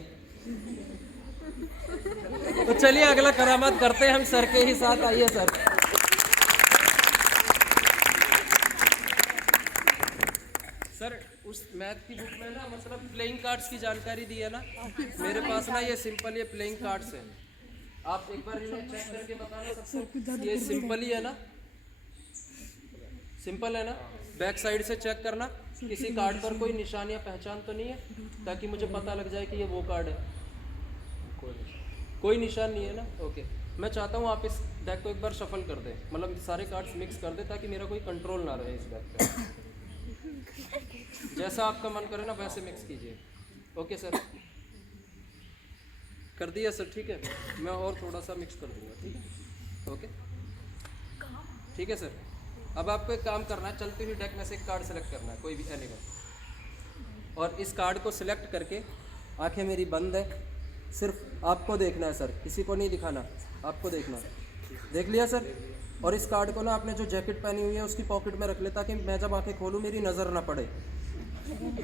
तो चलिए अगला करामात करते हैं हम सर के ही साथ। आइए सर। सर, उस मैथ की बुक में ना, मतलब प्लेइंग कार्ड्स की जानकारी दी है ना? मेरे पास ना ये सिंपल ये प्लेइंग कार्ड्स हैं। आप एक बार इन्हें चेक करके बताना सबको, ये सिंपल ही है ना? सिंपल है ना? बैक साइड से चेक करना, किसी कार्ड पर कोई निशान या पहचान तो नहीं है, ताकि मुझे पता लग जाए कि ये वो कार्ड है। कोई निशान नहीं है ना? ओके, मैं चाहता हूँ आप इस डेक को एक बार शफल कर दें, मतलब सारे कार्ड्स मिक्स कर दें, ताकि मेरा कोई कंट्रोल ना रहे इस डेक पे। जैसा आपका मन करे ना वैसे मिक्स कीजिए। ओके सर, कर दिया सर? ठीक है, मैं और थोड़ा सा मिक्स कर दूंगा। ठीक है, ओके, ठीक है सर। अब आपको एक काम करना है, चलती हुई डेक में से एक कार्ड सेलेक्ट करना है, कोई भी एनीवन, और इस कार्ड को सिलेक्ट करके आंखें मेरी बंद है, सिर्फ आपको देखना है सर, किसी को नहीं दिखाना, आपको देखना है। देख लिया सर? और इस कार्ड को ना आपने जो जैकेट पहनी हुई है उसकी पॉकेट में रख ले, ताकि मैं जब आंखें खोलूँ मेरी नज़र ना पड़े।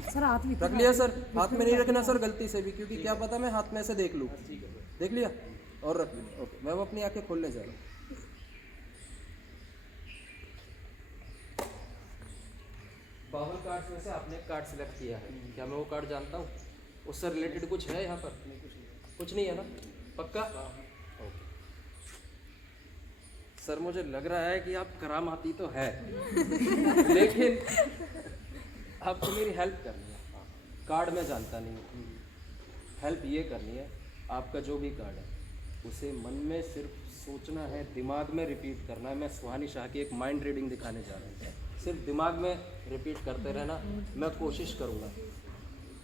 सर हाथ में रख लिया सर? हाथ में नहीं रखना सर गलती से भी, क्योंकि क्या पता मैं हाथ में से देख लूँ। देख लिया? और रख लिया। ओके, मैं वो अपनी आंखें खोलने जा रहा हूँ। बाहुल कार्ड्स में से आपने एक कार्ड सिलेक्ट किया है, क्या मैं वो कार्ड जानता हूँ? उससे रिलेटेड कुछ है यहाँ पर? कुछ नहीं है ना? पक्का? ओके सर, मुझे लग रहा है कि आप करामाती तो है, लेकिन आपको मेरी हेल्प करनी है। कार्ड में जानता नहीं हूँ, हेल्प ये करनी है, आपका जो भी कार्ड है उसे मन में सिर्फ सोचना है, दिमाग में रिपीट करना है। मैं सुहानी शाह की एक माइंड रीडिंग दिखाने जा रहा हूँ। सिर्फ दिमाग में रिपीट करते रहना। मैं कोशिश करूँगा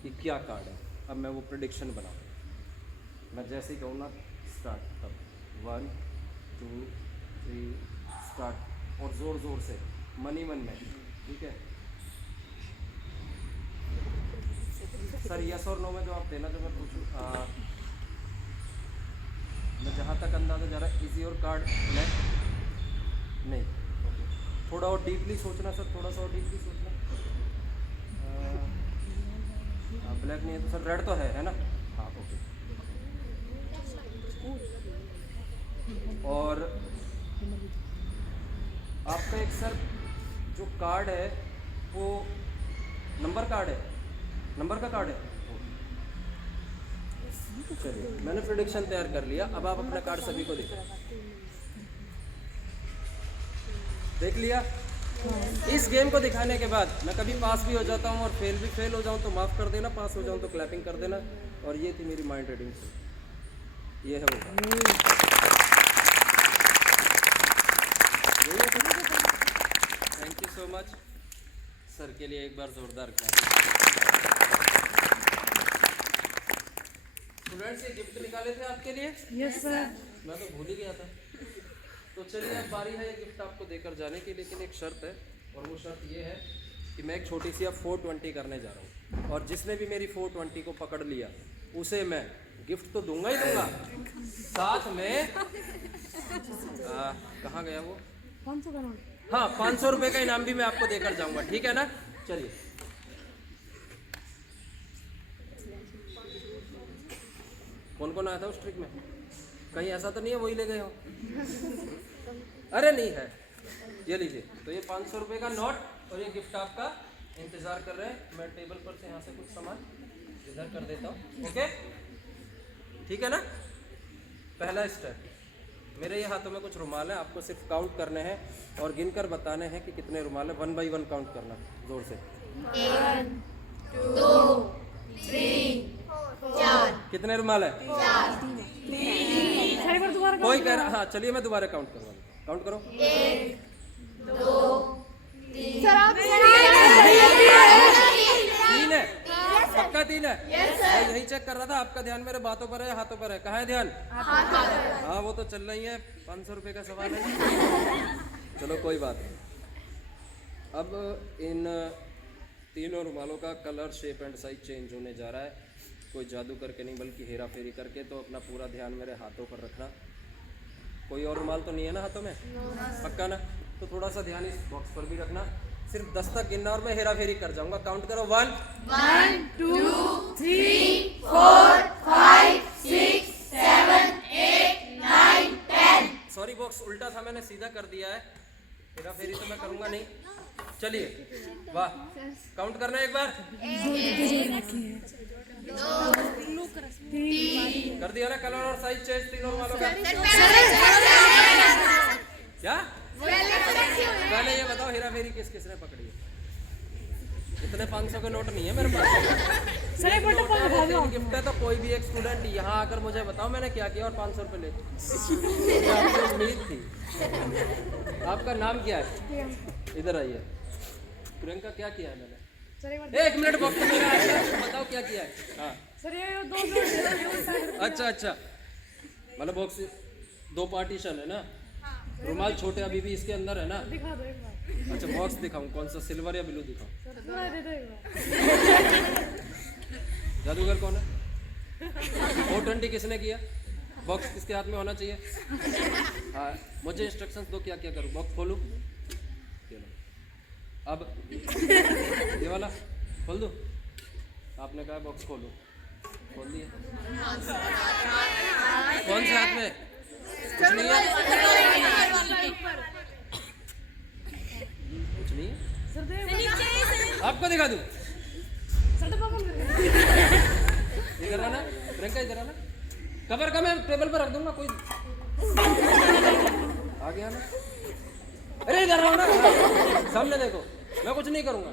कि क्या कार्ड है। अब मैं वो प्रेडिक्शन बनाऊँ। मैं जैसे ही कहूँ ना स्टार्ट, तब 1 2 3 स्टार्ट, और ज़ोर ज़ोर से मन ही मन में, ठीक है। सर यस और नो में जवाब देना जो मैं पूछूँ। मैं जहाँ तक अंदाज़ा जा रहा है, इज योर कार्ड ब्लैक? नहीं, ओके। थोड़ा और डीपली सोचना सर, थोड़ा सा और डीपली सोचना। ब्लैक नहीं है तो सर रेड तो है ना? हाँ, ओके। और आपका एक सर जो कार्ड है वो नंबर कार्ड है, नंबर का कार्ड है। चलिए, मैंने प्रेडिक्शन तैयार कर लिया। अब आप अपना कार्ड सभी को देख लिया। इस गेम को दिखाने के बाद मैं कभी पास भी हो जाता हूँ और फेल हो जाऊँ तो माफ़ कर देना, पास हो जाऊँ तो क्लैपिंग कर देना। और ये थी मेरी माइंड रीडिंग। ये है वो thank you so much sir के लिए एक बार जोरदार क्लैपिंग। स्टूडेंट्स ये गिफ्ट निकाले थे आपके लिए। Yes sir. मैं तो भूल ही गया था। तो चलिए अब बारी है ये गिफ्ट आपको देकर जाने की, लेकिन एक शर्त है, और वो शर्त ये है कि मैं एक छोटी सी अब 420 करने जा रहा हूँ, और जिसने भी मेरी 420 को पकड़ लिया उसे मैं गिफ्ट तो दूंगा ही दूंगा, साथ में कहाँ गया वो, 500 का नोट। हाँ 500 रुपये का इनाम भी मैं आपको देकर जाऊंगा, ठीक है ना। चलिए कौन कौन आया था उस ट्रिक में? कहीं ऐसा तो नहीं है वही ले गए हो? अरे नहीं है, ये लीजिए। तो ये 500 रुपये का नोट और ये गिफ्ट आपका इंतज़ार कर रहे हैं। मैं टेबल पर से यहाँ से कुछ सामान इधर कर देता हूँ, ओके ठीक है ना। पहला स्टेप, मेरे ये हाथों में कुछ रुमाल है, आपको सिर्फ काउंट करने हैं और गिनकर बताने हैं कि कितने रुमाल है। 1 बाई 1 काउंट करना जोर से। 1 2 3 4। कितने रुमाल है? 3। कोई कह रहा, हाँ चलिए मैं दोबारा काउंट करवा दूँ। काउंट करो। 1 2 3 3 है, पक्का 3 है। मैं यही चेक कर रहा था, आपका ध्यान मेरे बातों पर है, हाथों पर है? कहाँ है ध्यान? हाँ वो तो चल रही है, 500 रुपये का सवाल है। चलो कोई बात नहीं। अब इन तीनों रुमालों का colour, shape and size change होने जा रहा है। कोई जादू करके नहीं, बल्कि हेरा फेरी करके। तो अपना पूरा ध्यान मेरे हाथों पर रखना। कोई और रुमाल तो नहीं है ना हाथों में? पक्का ना? तो थोड़ा सा ध्यान इस बॉक्स पर भी रखना। सिर्फ 10 तक गिनना और मैं हेरा फेरी कर जाऊंगा। काउंट करो। 1 2 3 4 5 6 7 8 9 10। सॉरी बॉक्स उल्टा था, मैंने सीधा कर दिया है। हेरा फेरी तो मैं करूंगा नहीं। चलिए वाह, काउंट करना एक बार। कर दिया ना कलर और साइज चेंज तीनों रुमालों का? क्या पहले ये बताओ, हेरा फेरी किस किसने पकड़ी है? इतने 500 के नोट नहीं है मेरे पास। सर एक बार गिफ्ट है तो कोई भी एक स्टूडेंट यहाँ आकर मुझे बताओ मैंने क्या किया और 500 रुपये ले। आपको उम्मीद थी। आपका नाम क्या है? इधर आइए। प्रियंका क्या किया है मैंने? एक मिनट बॉक्स में बताओ क्या किया है। हाँ सर ये 2 अच्छा, मतलब बॉक्स 2 पार्टीशन है ना। रुमाल छोटे अभी भी इसके अंदर है ना? दिखा दो एक बार। अच्छा बॉक्स दिखाऊं, कौन सा, सिल्वर या ब्लू दिखाऊं? सर दे दो एक बार। जादूगर कौन है? 420 किसने किया? बॉक्स किसके हाथ में होना चाहिए? हाँ मुझे इंस्ट्रक्शंस दो, क्या क्या करूँ? बॉक्स खोलूँ? अब ये वाला खोल दो। आपने कहा बॉक्स खोलो, खोल दिया। कौन से हाथ में? कुछ नहीं है, कुछ नहीं है। सर दे आपको दिखा दूं? सर तो पकड़ इधर आना प्रियंका, इधर आना। कवर का मैं टेबल पर रख दूंगा, कोई आ गया ना? अरे इधर आओ ना, सामने देखो, मैं कुछ नहीं करूंगा।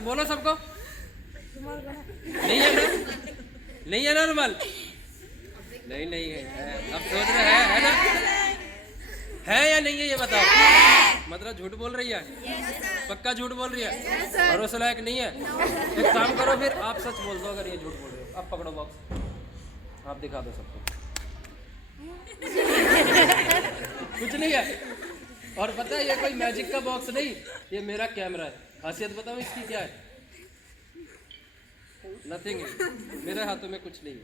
तो बोलो सबको। नहीं है ना, नहीं है ना रुमाल? नहीं नहीं है, अब सोच रहे है ना, है या नहीं है ये बताओ। मतलब झूठ बोल रही है? पक्का झूठ बोल रही है? भरोसे लायक नहीं है? एक काम करो फिर, आप सच बोल दो अगर ये झूठ बोल रहे हो। अब पकड़ो बॉक्स, आप दिखा दो सबको। कुछ नहीं है। और पता है ये कोई मैजिक का बॉक्स नहीं, ये मेरा कैमरा है। खासियत बताओ इसकी क्या है? नथिंग है, मेरे हाथों में कुछ नहीं है।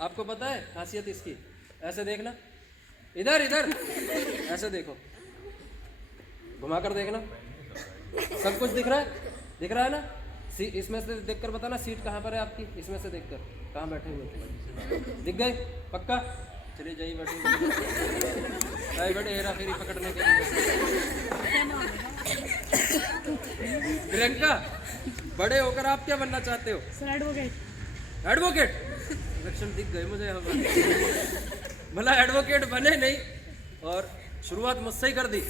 आपको पता है खासियत इसकी? ऐसे देखना, इधर इधर, ऐसे देखो, घुमाकर देखना, सब कुछ दिख रहा है? दिख रहा है ना? इसमें से देखकर बताना सीट कहाँ पर है आपकी, इसमें से देखकर कहाँ बैठे हुए? दिख गए? पक्का? चलिए जाइए बैठे बैठे हेरा फेरी पकड़ने के लिए। प्रियंका, बड़े होकर आप क्या बनना चाहते हो? Sir advocate. एडवोकेट? लक्षण दिख गए मुझे भला एडवोकेट बने नहीं और शुरुआत मुझसे ही कर दी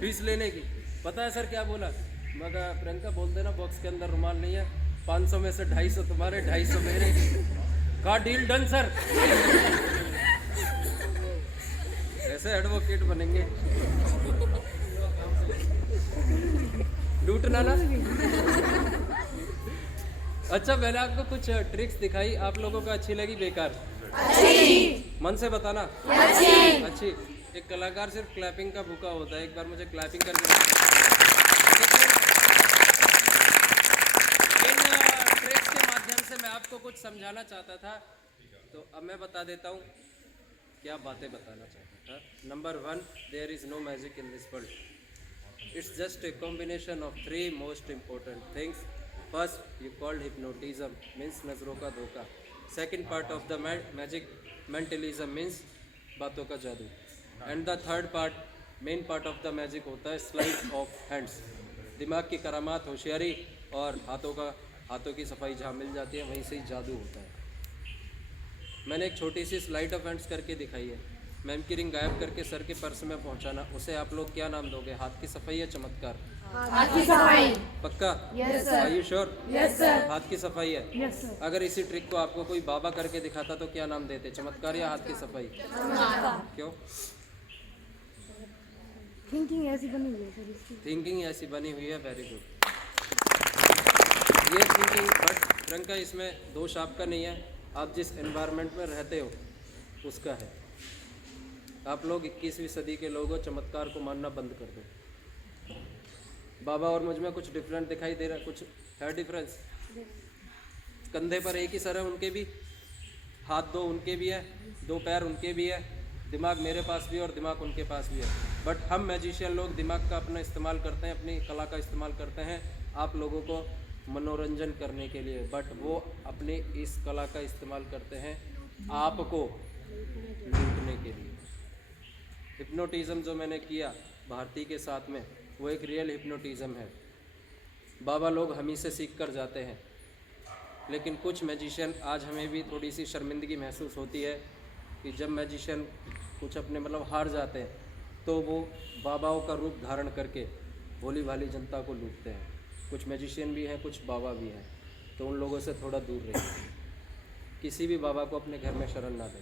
फीस लेने की। पता है सर क्या बोला? मगर प्रियंका बोल देना बॉक्स के अंदर रुमाल नहीं है, 500 में से 250 तुम्हारे, 250 मेरे। कहा डील डन सर। ऐसे एडवोकेट बनेंगे, लूटना ना। अच्छा, मैंने आपको कुछ ट्रिक्स दिखाई, आप लोगों को अच्छी लगी बेकार? अच्छी। मन से बताना। अच्छी। एक कलाकार सिर्फ क्लैपिंग का भूखा होता है, एक बार मुझे क्लैपिंग करके इन ट्रिक्स के माध्यम से मैं आपको कुछ समझाना चाहता था, तो अब मैं बता देता हूँ क्या बातें बताना चाहता था। Number 1, there is no magic in this world, it's just a combination of 3 most important things. First, you called hypnotism, means नजरों का धोखा। Second part of the magic mentalism, means बातों का जादू। And the third part, main part of the magic होता है slide of hands, दिमाग की करामात, होशियारी और हाथों की सफाई जहाँ मिल जाती है वहीं से ही जादू होता है। मैंने एक छोटी सी स्लाइड ऑफ हैंड्स करके दिखाई है। मैम की रिंग गायब करके सर के पर्स में पहुंचाना, उसे आप लोग क्या नाम दोगे? हाथ की सफाई या चमत्कार? हाथ की सफाई। पक्का? Yes sir. Are you sure? Yes sir. हाथ की सफाई है। Yes sir. अगर इसी ट्रिक को आपको कोई बाबा करके दिखाता तो क्या नाम देते? चमत्कार या हाथ की सफाई? क्यों? थिंकिंग ऐसी बनी हुई है सर इसकी। थिंकिंग ऐसी बनी हुई है, वेरी गुड। ये थिंकिंग, बट प्रियंका इसमें दोष आपका नहीं है, आप जिस एनवायरनमेंट में रहते हो उसका है। आप लोग 21वीं सदी के लोगों चमत्कार को मानना बंद कर दो। बाबा और मुझ में कुछ डिफरेंट दिखाई दे रहा है? कुछ है डिफरेंस? कंधे पर एक ही सर है उनके भी, हाथ 2 उनके भी है, 2 पैर उनके भी है, दिमाग मेरे पास भी है और दिमाग उनके पास भी है। बट हम मैजिशियन लोग दिमाग का अपना इस्तेमाल करते हैं, अपनी कला का इस्तेमाल करते हैं आप लोगों को मनोरंजन करने के लिए, बट वो अपनी इस कला का इस्तेमाल करते हैं आपको लूटने के लिए। हिप्नोटिज़म जो मैंने किया भारती के साथ में, वो एक रियल हिप्नोटिज़म है। बाबा लोग हम ही से सीख कर जाते हैं, लेकिन कुछ मैजिशियन, आज हमें भी थोड़ी सी शर्मिंदगी महसूस होती है कि जब मैजिशियन कुछ अपने हार जाते हैं तो वो बाबाओं का रूप धारण करके भोली भाली जनता को लूटते हैं। कुछ मैजिशियन भी हैं, कुछ बाबा भी हैं, तो उन लोगों से थोड़ा दूर रहिए। किसी भी बाबा को अपने घर में शरण ना दें।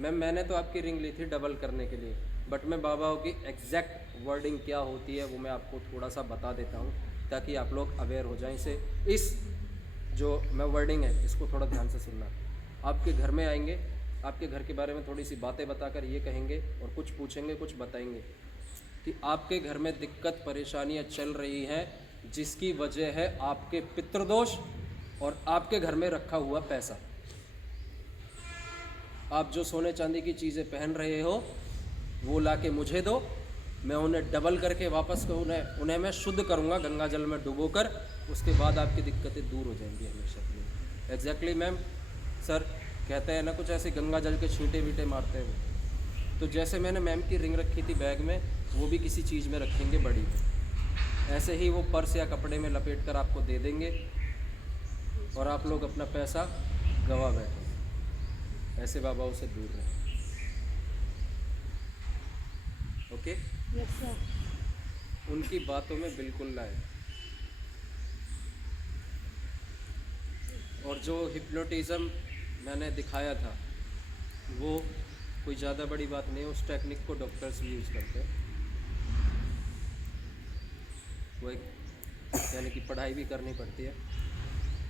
मैंने तो आपकी रिंग ली थी डबल करने के लिए, बट मैं बाबाओं की एग्जैक्ट वर्डिंग क्या होती है वो मैं आपको थोड़ा सा बता देता हूँ, ताकि आप लोग अवेयर हो जाएं इसे। इस जो मैं वर्डिंग है इसको थोड़ा ध्यान से सुनना। आपके घर में आएंगे, आपके घर के बारे में थोड़ी सी बातें बताकर ये कहेंगे और कुछ पूछेंगे, कुछ बताएंगे कि आपके घर में दिक्कत परेशानियाँ चल रही हैं, जिसकी वजह है आपके पितृदोष और आपके घर में रखा हुआ पैसा। आप जो सोने चांदी की चीज़ें पहन रहे हो वो लाके मुझे दो, मैं उन्हें डबल करके वापस उन्हें मैं शुद्ध करूँगा गंगा जल में डुबोकर, उसके बाद आपकी दिक्कतें दूर हो जाएंगी हमेशा के लिए। Exactly ma'am. सर कहते हैं ना कुछ ऐसे गंगा जल के छींटे वीटे मारते हैं वो, तो जैसे मैंने मैम की रिंग रखी थी बैग में, वो भी किसी चीज़ में रखेंगे बड़ी में, ऐसे ही वो पर्स या कपड़े में लपेट कर आपको दे देंगे और आप लोग अपना पैसा गवा बैठे। ऐसे बाबाओं से दूर रहें। ओके? Yes sir. उनकी बातों में बिल्कुल ना आए। और जो हिप्नोटिज़म मैंने दिखाया था वो कोई ज़्यादा बड़ी बात नहीं है। उस टेक्निक को डॉक्टर्स भी यूज़ करते हैं। वो एक यानी कि पढ़ाई भी करनी पड़ती है।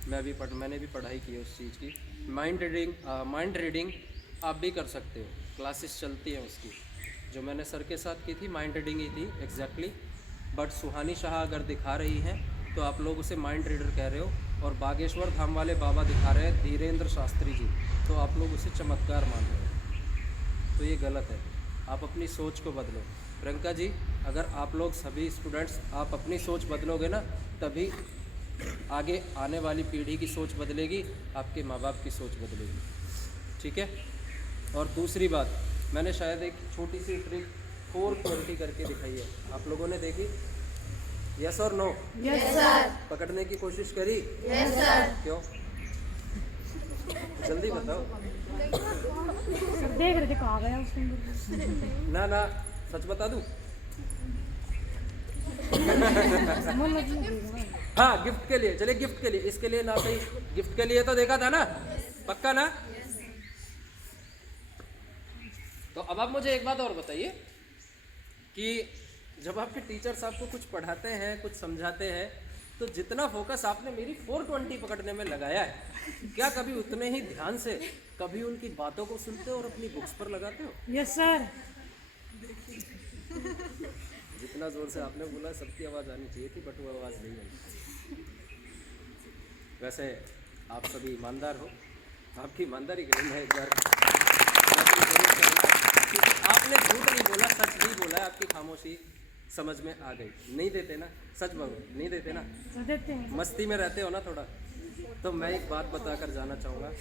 मैंने भी पढ़ाई की है उस चीज़ की। माइंड रीडिंग आप भी कर सकते हो, क्लासेस चलती हैं उसकी। जो मैंने सर के साथ की थी माइंड रीडिंग ही थी एग्जैक्टली। बट सुहानी शाह अगर दिखा रही हैं तो आप लोग उसे माइंड रीडर कह रहे हो, और बागेश्वर धाम वाले बाबा दिखा रहे हैं धीरेन्द्र शास्त्री जी, तो आप लोग उसे चमत्कार मान रहे हो। तो ये गलत है। आप अपनी सोच को बदलो। प्रियंका जी, अगर आप लोग सभी स्टूडेंट्स आप अपनी सोच बदलोगे ना, तभी आगे आने वाली पीढ़ी की सोच बदलेगी, आपके माँ बाप की सोच बदलेगी। ठीक है। और दूसरी बात, मैंने शायद एक छोटी सी ट्रिक 420 करके दिखाई है, आप लोगों ने देखी? यस और नो? Yes sir. पकड़ने की कोशिश करी? Yes sir. क्यों? जल्दी बताओ। सर देख रहे थे कहाँ गया उसके अंदर। ना ना, सच बता दूं? मन लग नहीं। हाँ, गिफ्ट के लिए। चलिए गिफ्ट के लिए, इसके लिए ना सही, गिफ्ट के लिए तो देखा था ना, पक्का ना? तो अब आप मुझे एक बात और बताइए कि जब आपके टीचर्स आपको कुछ पढ़ाते हैं, कुछ समझाते हैं, तो जितना फोकस आपने मेरी 420 पकड़ने में लगाया है, क्या कभी उतने ही ध्यान से कभी उनकी बातों को सुनते हो और अपनी बुक्स पर लगाते हो? Yes sir. जितना जोर से आपने बोला सबकी आवाज़ आनी चाहिए थी, बट वो आवाज़ नहीं आई। वैसे आप सभी ईमानदार हो, आपकी ईमानदारी के लिए मैं एक बार आपने झूठ नहीं बोला, सच नहीं बोला है, आपकी खामोशी समझ में आ गई। नहीं देते ना, सच बोलो, नहीं देते ना, देते हैं। मस्ती में रहते हो ना थोड़ा। तो मैं एक बात बताकर जाना चाहूँगा।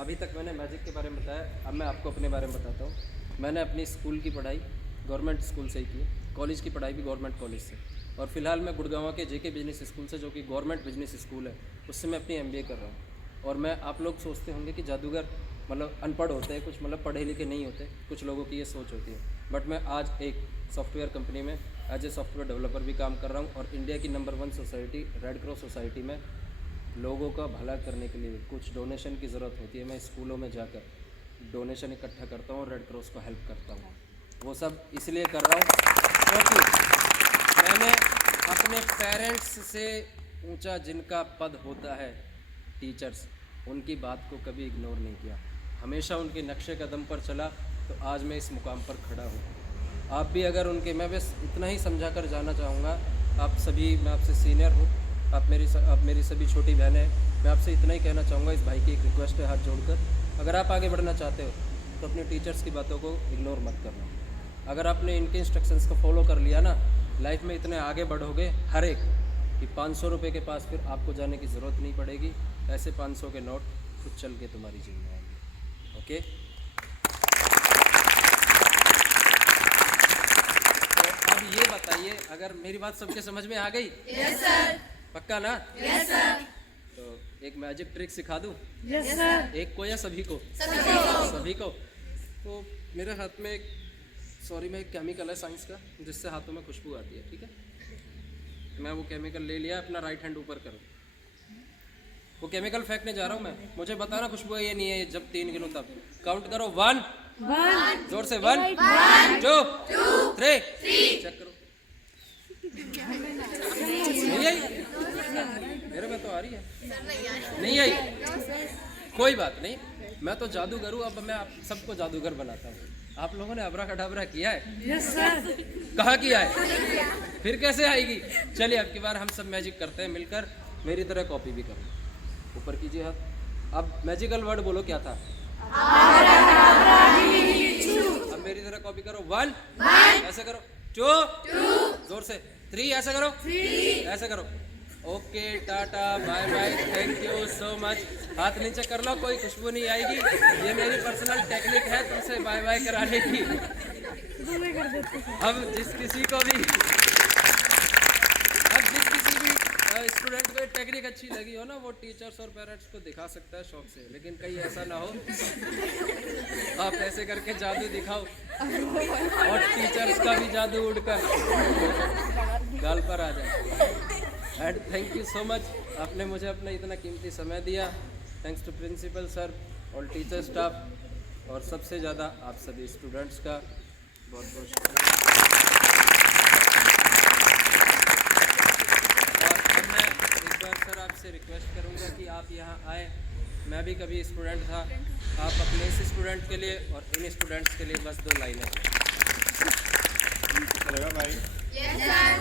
अभी तक मैंने मैजिक के बारे में बताया, अब मैं आपको अपने बारे में बताता हूँ। मैंने अपनी स्कूल की पढ़ाई गवर्नमेंट स्कूल से ही की, कॉलेज की पढ़ाई भी गवर्नमेंट कॉलेज से, और फिलहाल मैं गुड़गांव के जेके बिजनेस स्कूल से, जो कि गवर्नमेंट बिजनेस स्कूल है, उससे मैं अपनी MBA कर रहा हूँ। और मैं, आप लोग सोचते होंगे कि जादूगर मतलब अनपढ़ होते हैं, कुछ मतलब पढ़े लिखे नहीं होते, कुछ लोगों की ये सोच होती है। बट मैं आज एक सॉफ्टवेयर कंपनी में एज ए सॉफ्टवेयर डेवलपर भी काम कर रहा हूँ, और इंडिया की number 1 society red cross society में लोगों का भला करने के लिए कुछ डोनेशन की ज़रूरत होती है। मैं स्कूलों में जाकर डोनेशन इकट्ठा करता हूँ और रेड क्रॉस को हेल्प करता हूँ। वो सब इसलिए कर रहा हूँ क्योंकि मैंने अपने पेरेंट्स से ऊंचा जिनका पद होता है, टीचर्स, उनकी बात को कभी इग्नोर नहीं किया, हमेशा उनके नक्शे कदम पर चला, तो आज मैं इस मुकाम पर खड़ा हूँ। आप भी अगर उनके, मैं बस इतना ही समझा कर जाना चाहूँगा। आप सभी, मैं आपसे सीनियर हूँ, आप मेरी सभी छोटी बहनें हैं, मैं आपसे इतना ही कहना चाहूँगा। इस भाई की एक रिक्वेस्ट है हाथ जोड़कर, अगर आप आगे बढ़ना चाहते हो तो अपने टीचर्स की बातों को इग्नोर मत करना। अगर आपने इनके इंस्ट्रक्शंस को फॉलो कर लिया ना, लाइफ में इतने आगे बढ़ोगे हर एक कि 500 रुपये के पास फिर आपको जाने की ज़रूरत नहीं पड़ेगी। ऐसे 500 के नोट खुद चल के तुम्हारी जेब में आएंगे। ओके, तो अब ये बताइए, अगर मेरी बात सबके समझ में आ गई? Yes sir. पक्का ना? Yes sir. तो एक मैजिक ट्रिक सिखा दूँ? Yes sir. एक को या सभी को? सभी को। तो मेरे हाथ में एक केमिकल है साइंस का, जिससे हाथों में खुशबू आती है। ठीक है, मैं वो केमिकल ले लिया, अपना राइट हैंड ऊपर करो। वो केमिकल फेंकने जा रहा हूँ मैं, मुझे बताना खुशबू है ये नहीं है। जब 3 गिनूं तब काउंट करो। 1, जोर से 1, 2, 3, चेक करो। नहीं आई? मेरे में तो आ रही है। नहीं आई? कोई बात नहीं, मैं तो जादूगर हूँ। अब मैं आप सबको जादूगर बनाता हूँ। आप लोगों ने अबरा खटाबरा किया है? Yes sir. कहाँ किया है? फिर कैसे आएगी? चलिए अब की बार हम सब मैजिक करते हैं मिलकर। मेरी तरह कॉपी भी करो। ऊपर कीजिए हाथ। अब मैजिकल वर्ड बोलो, क्या था? अब मेरी तरह कॉपी करो। 1, ऐसे करो। 2, जोर से 3, ऐसे करो। ऐसे करो। Okay, tata, bye bye, thank you so much. हाथ नीचे कर लो, कोई खुशबू नहीं आएगी। ये मेरी पर्सनल टेक्निक है तुमसे बाय बाय कराने की। अब जिस किसी भी स्टूडेंट को टेक्निक अच्छी लगी हो ना, वो टीचर्स और पेरेंट्स को दिखा सकता है शौक से। लेकिन कहीं ऐसा ना हो आप ऐसे करके जादू दिखाओ और टीचर्स का भी जादू उड़कर गाल पर आ जाए। And thank you so much, आपने मुझे अपना इतना कीमती समय दिया। Thanks to principal sir, all teacher staff और सबसे ज़्यादा आप सभी स्टूडेंट्स का बहुत बहुत शुक्रिया। और अब मैं एक बार सर आपसे रिक्वेस्ट करूंगा कि आप यहाँ आए। मैं भी कभी स्टूडेंट था, आप अपने इस स्टूडेंट के लिए और इन स्टूडेंट्स के लिए बस 2 लाइनें। चलेगा भाई? Yes sir.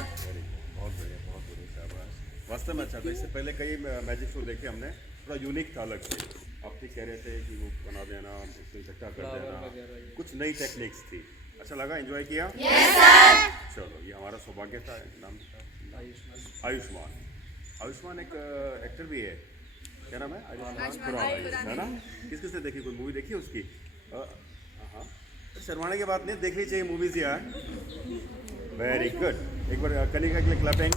बहुत बढ़िया, बहुत बढ़िया, शाबाश। वास्तव में अच्छा था। इससे पहले कई मैजिक शो देखे हमने, थोड़ा यूनिक था, अलग से। आप ठीक कह रहे थे कि वो बना देना, उसको इकट्ठा कर देना, कुछ नई टेक्निक्स थी। अच्छा लगा, एंजॉय किया? Yes sir. चलो, ये हमारा सौभाग्य था। नाम था आयुष्मान। आयुष्मान एक एक्टर भी है, क्या नाम है? आयुष्मान खुराना, है ना? किस किसने देखी, कोई मूवी देखी है उसकी? हाँ, शर्माने की बात नहीं, देखनी चाहिए मूवीज यार। वेरी गुड, एक बार कनिका के लिए क्लैपिंग।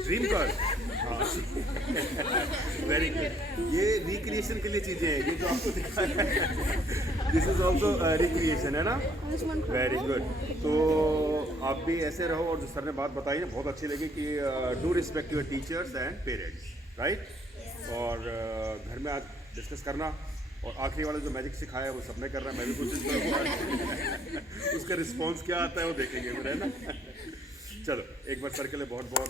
ड्रीम गर्ल, हाँ, वेरी गुड। ये रिक्रिएशन के लिए चीजें हैं, ये जो आपको दिखाया है, दिस इज ऑल्सो रिक्रिएशन, है ना? Very good. तो आप भी ऐसे रहो, और जो सर ने बात बताई ना बहुत अच्छी लगी कि do respect your teachers and parents, right? और घर में आज डिस्कस करना, और आखिरी वाला जो मैजिक सिखाया है वो सबने करना है, मैं भी कोशिश करूँगा। उसका रिस्पॉन्स क्या आता है वो देखेंगे फिर, है ना? चलो, एक बार सर के लिए बहुत बहुत।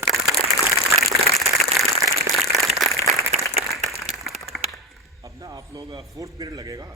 अब ना आप लोग 4th पीरियड लगेगा।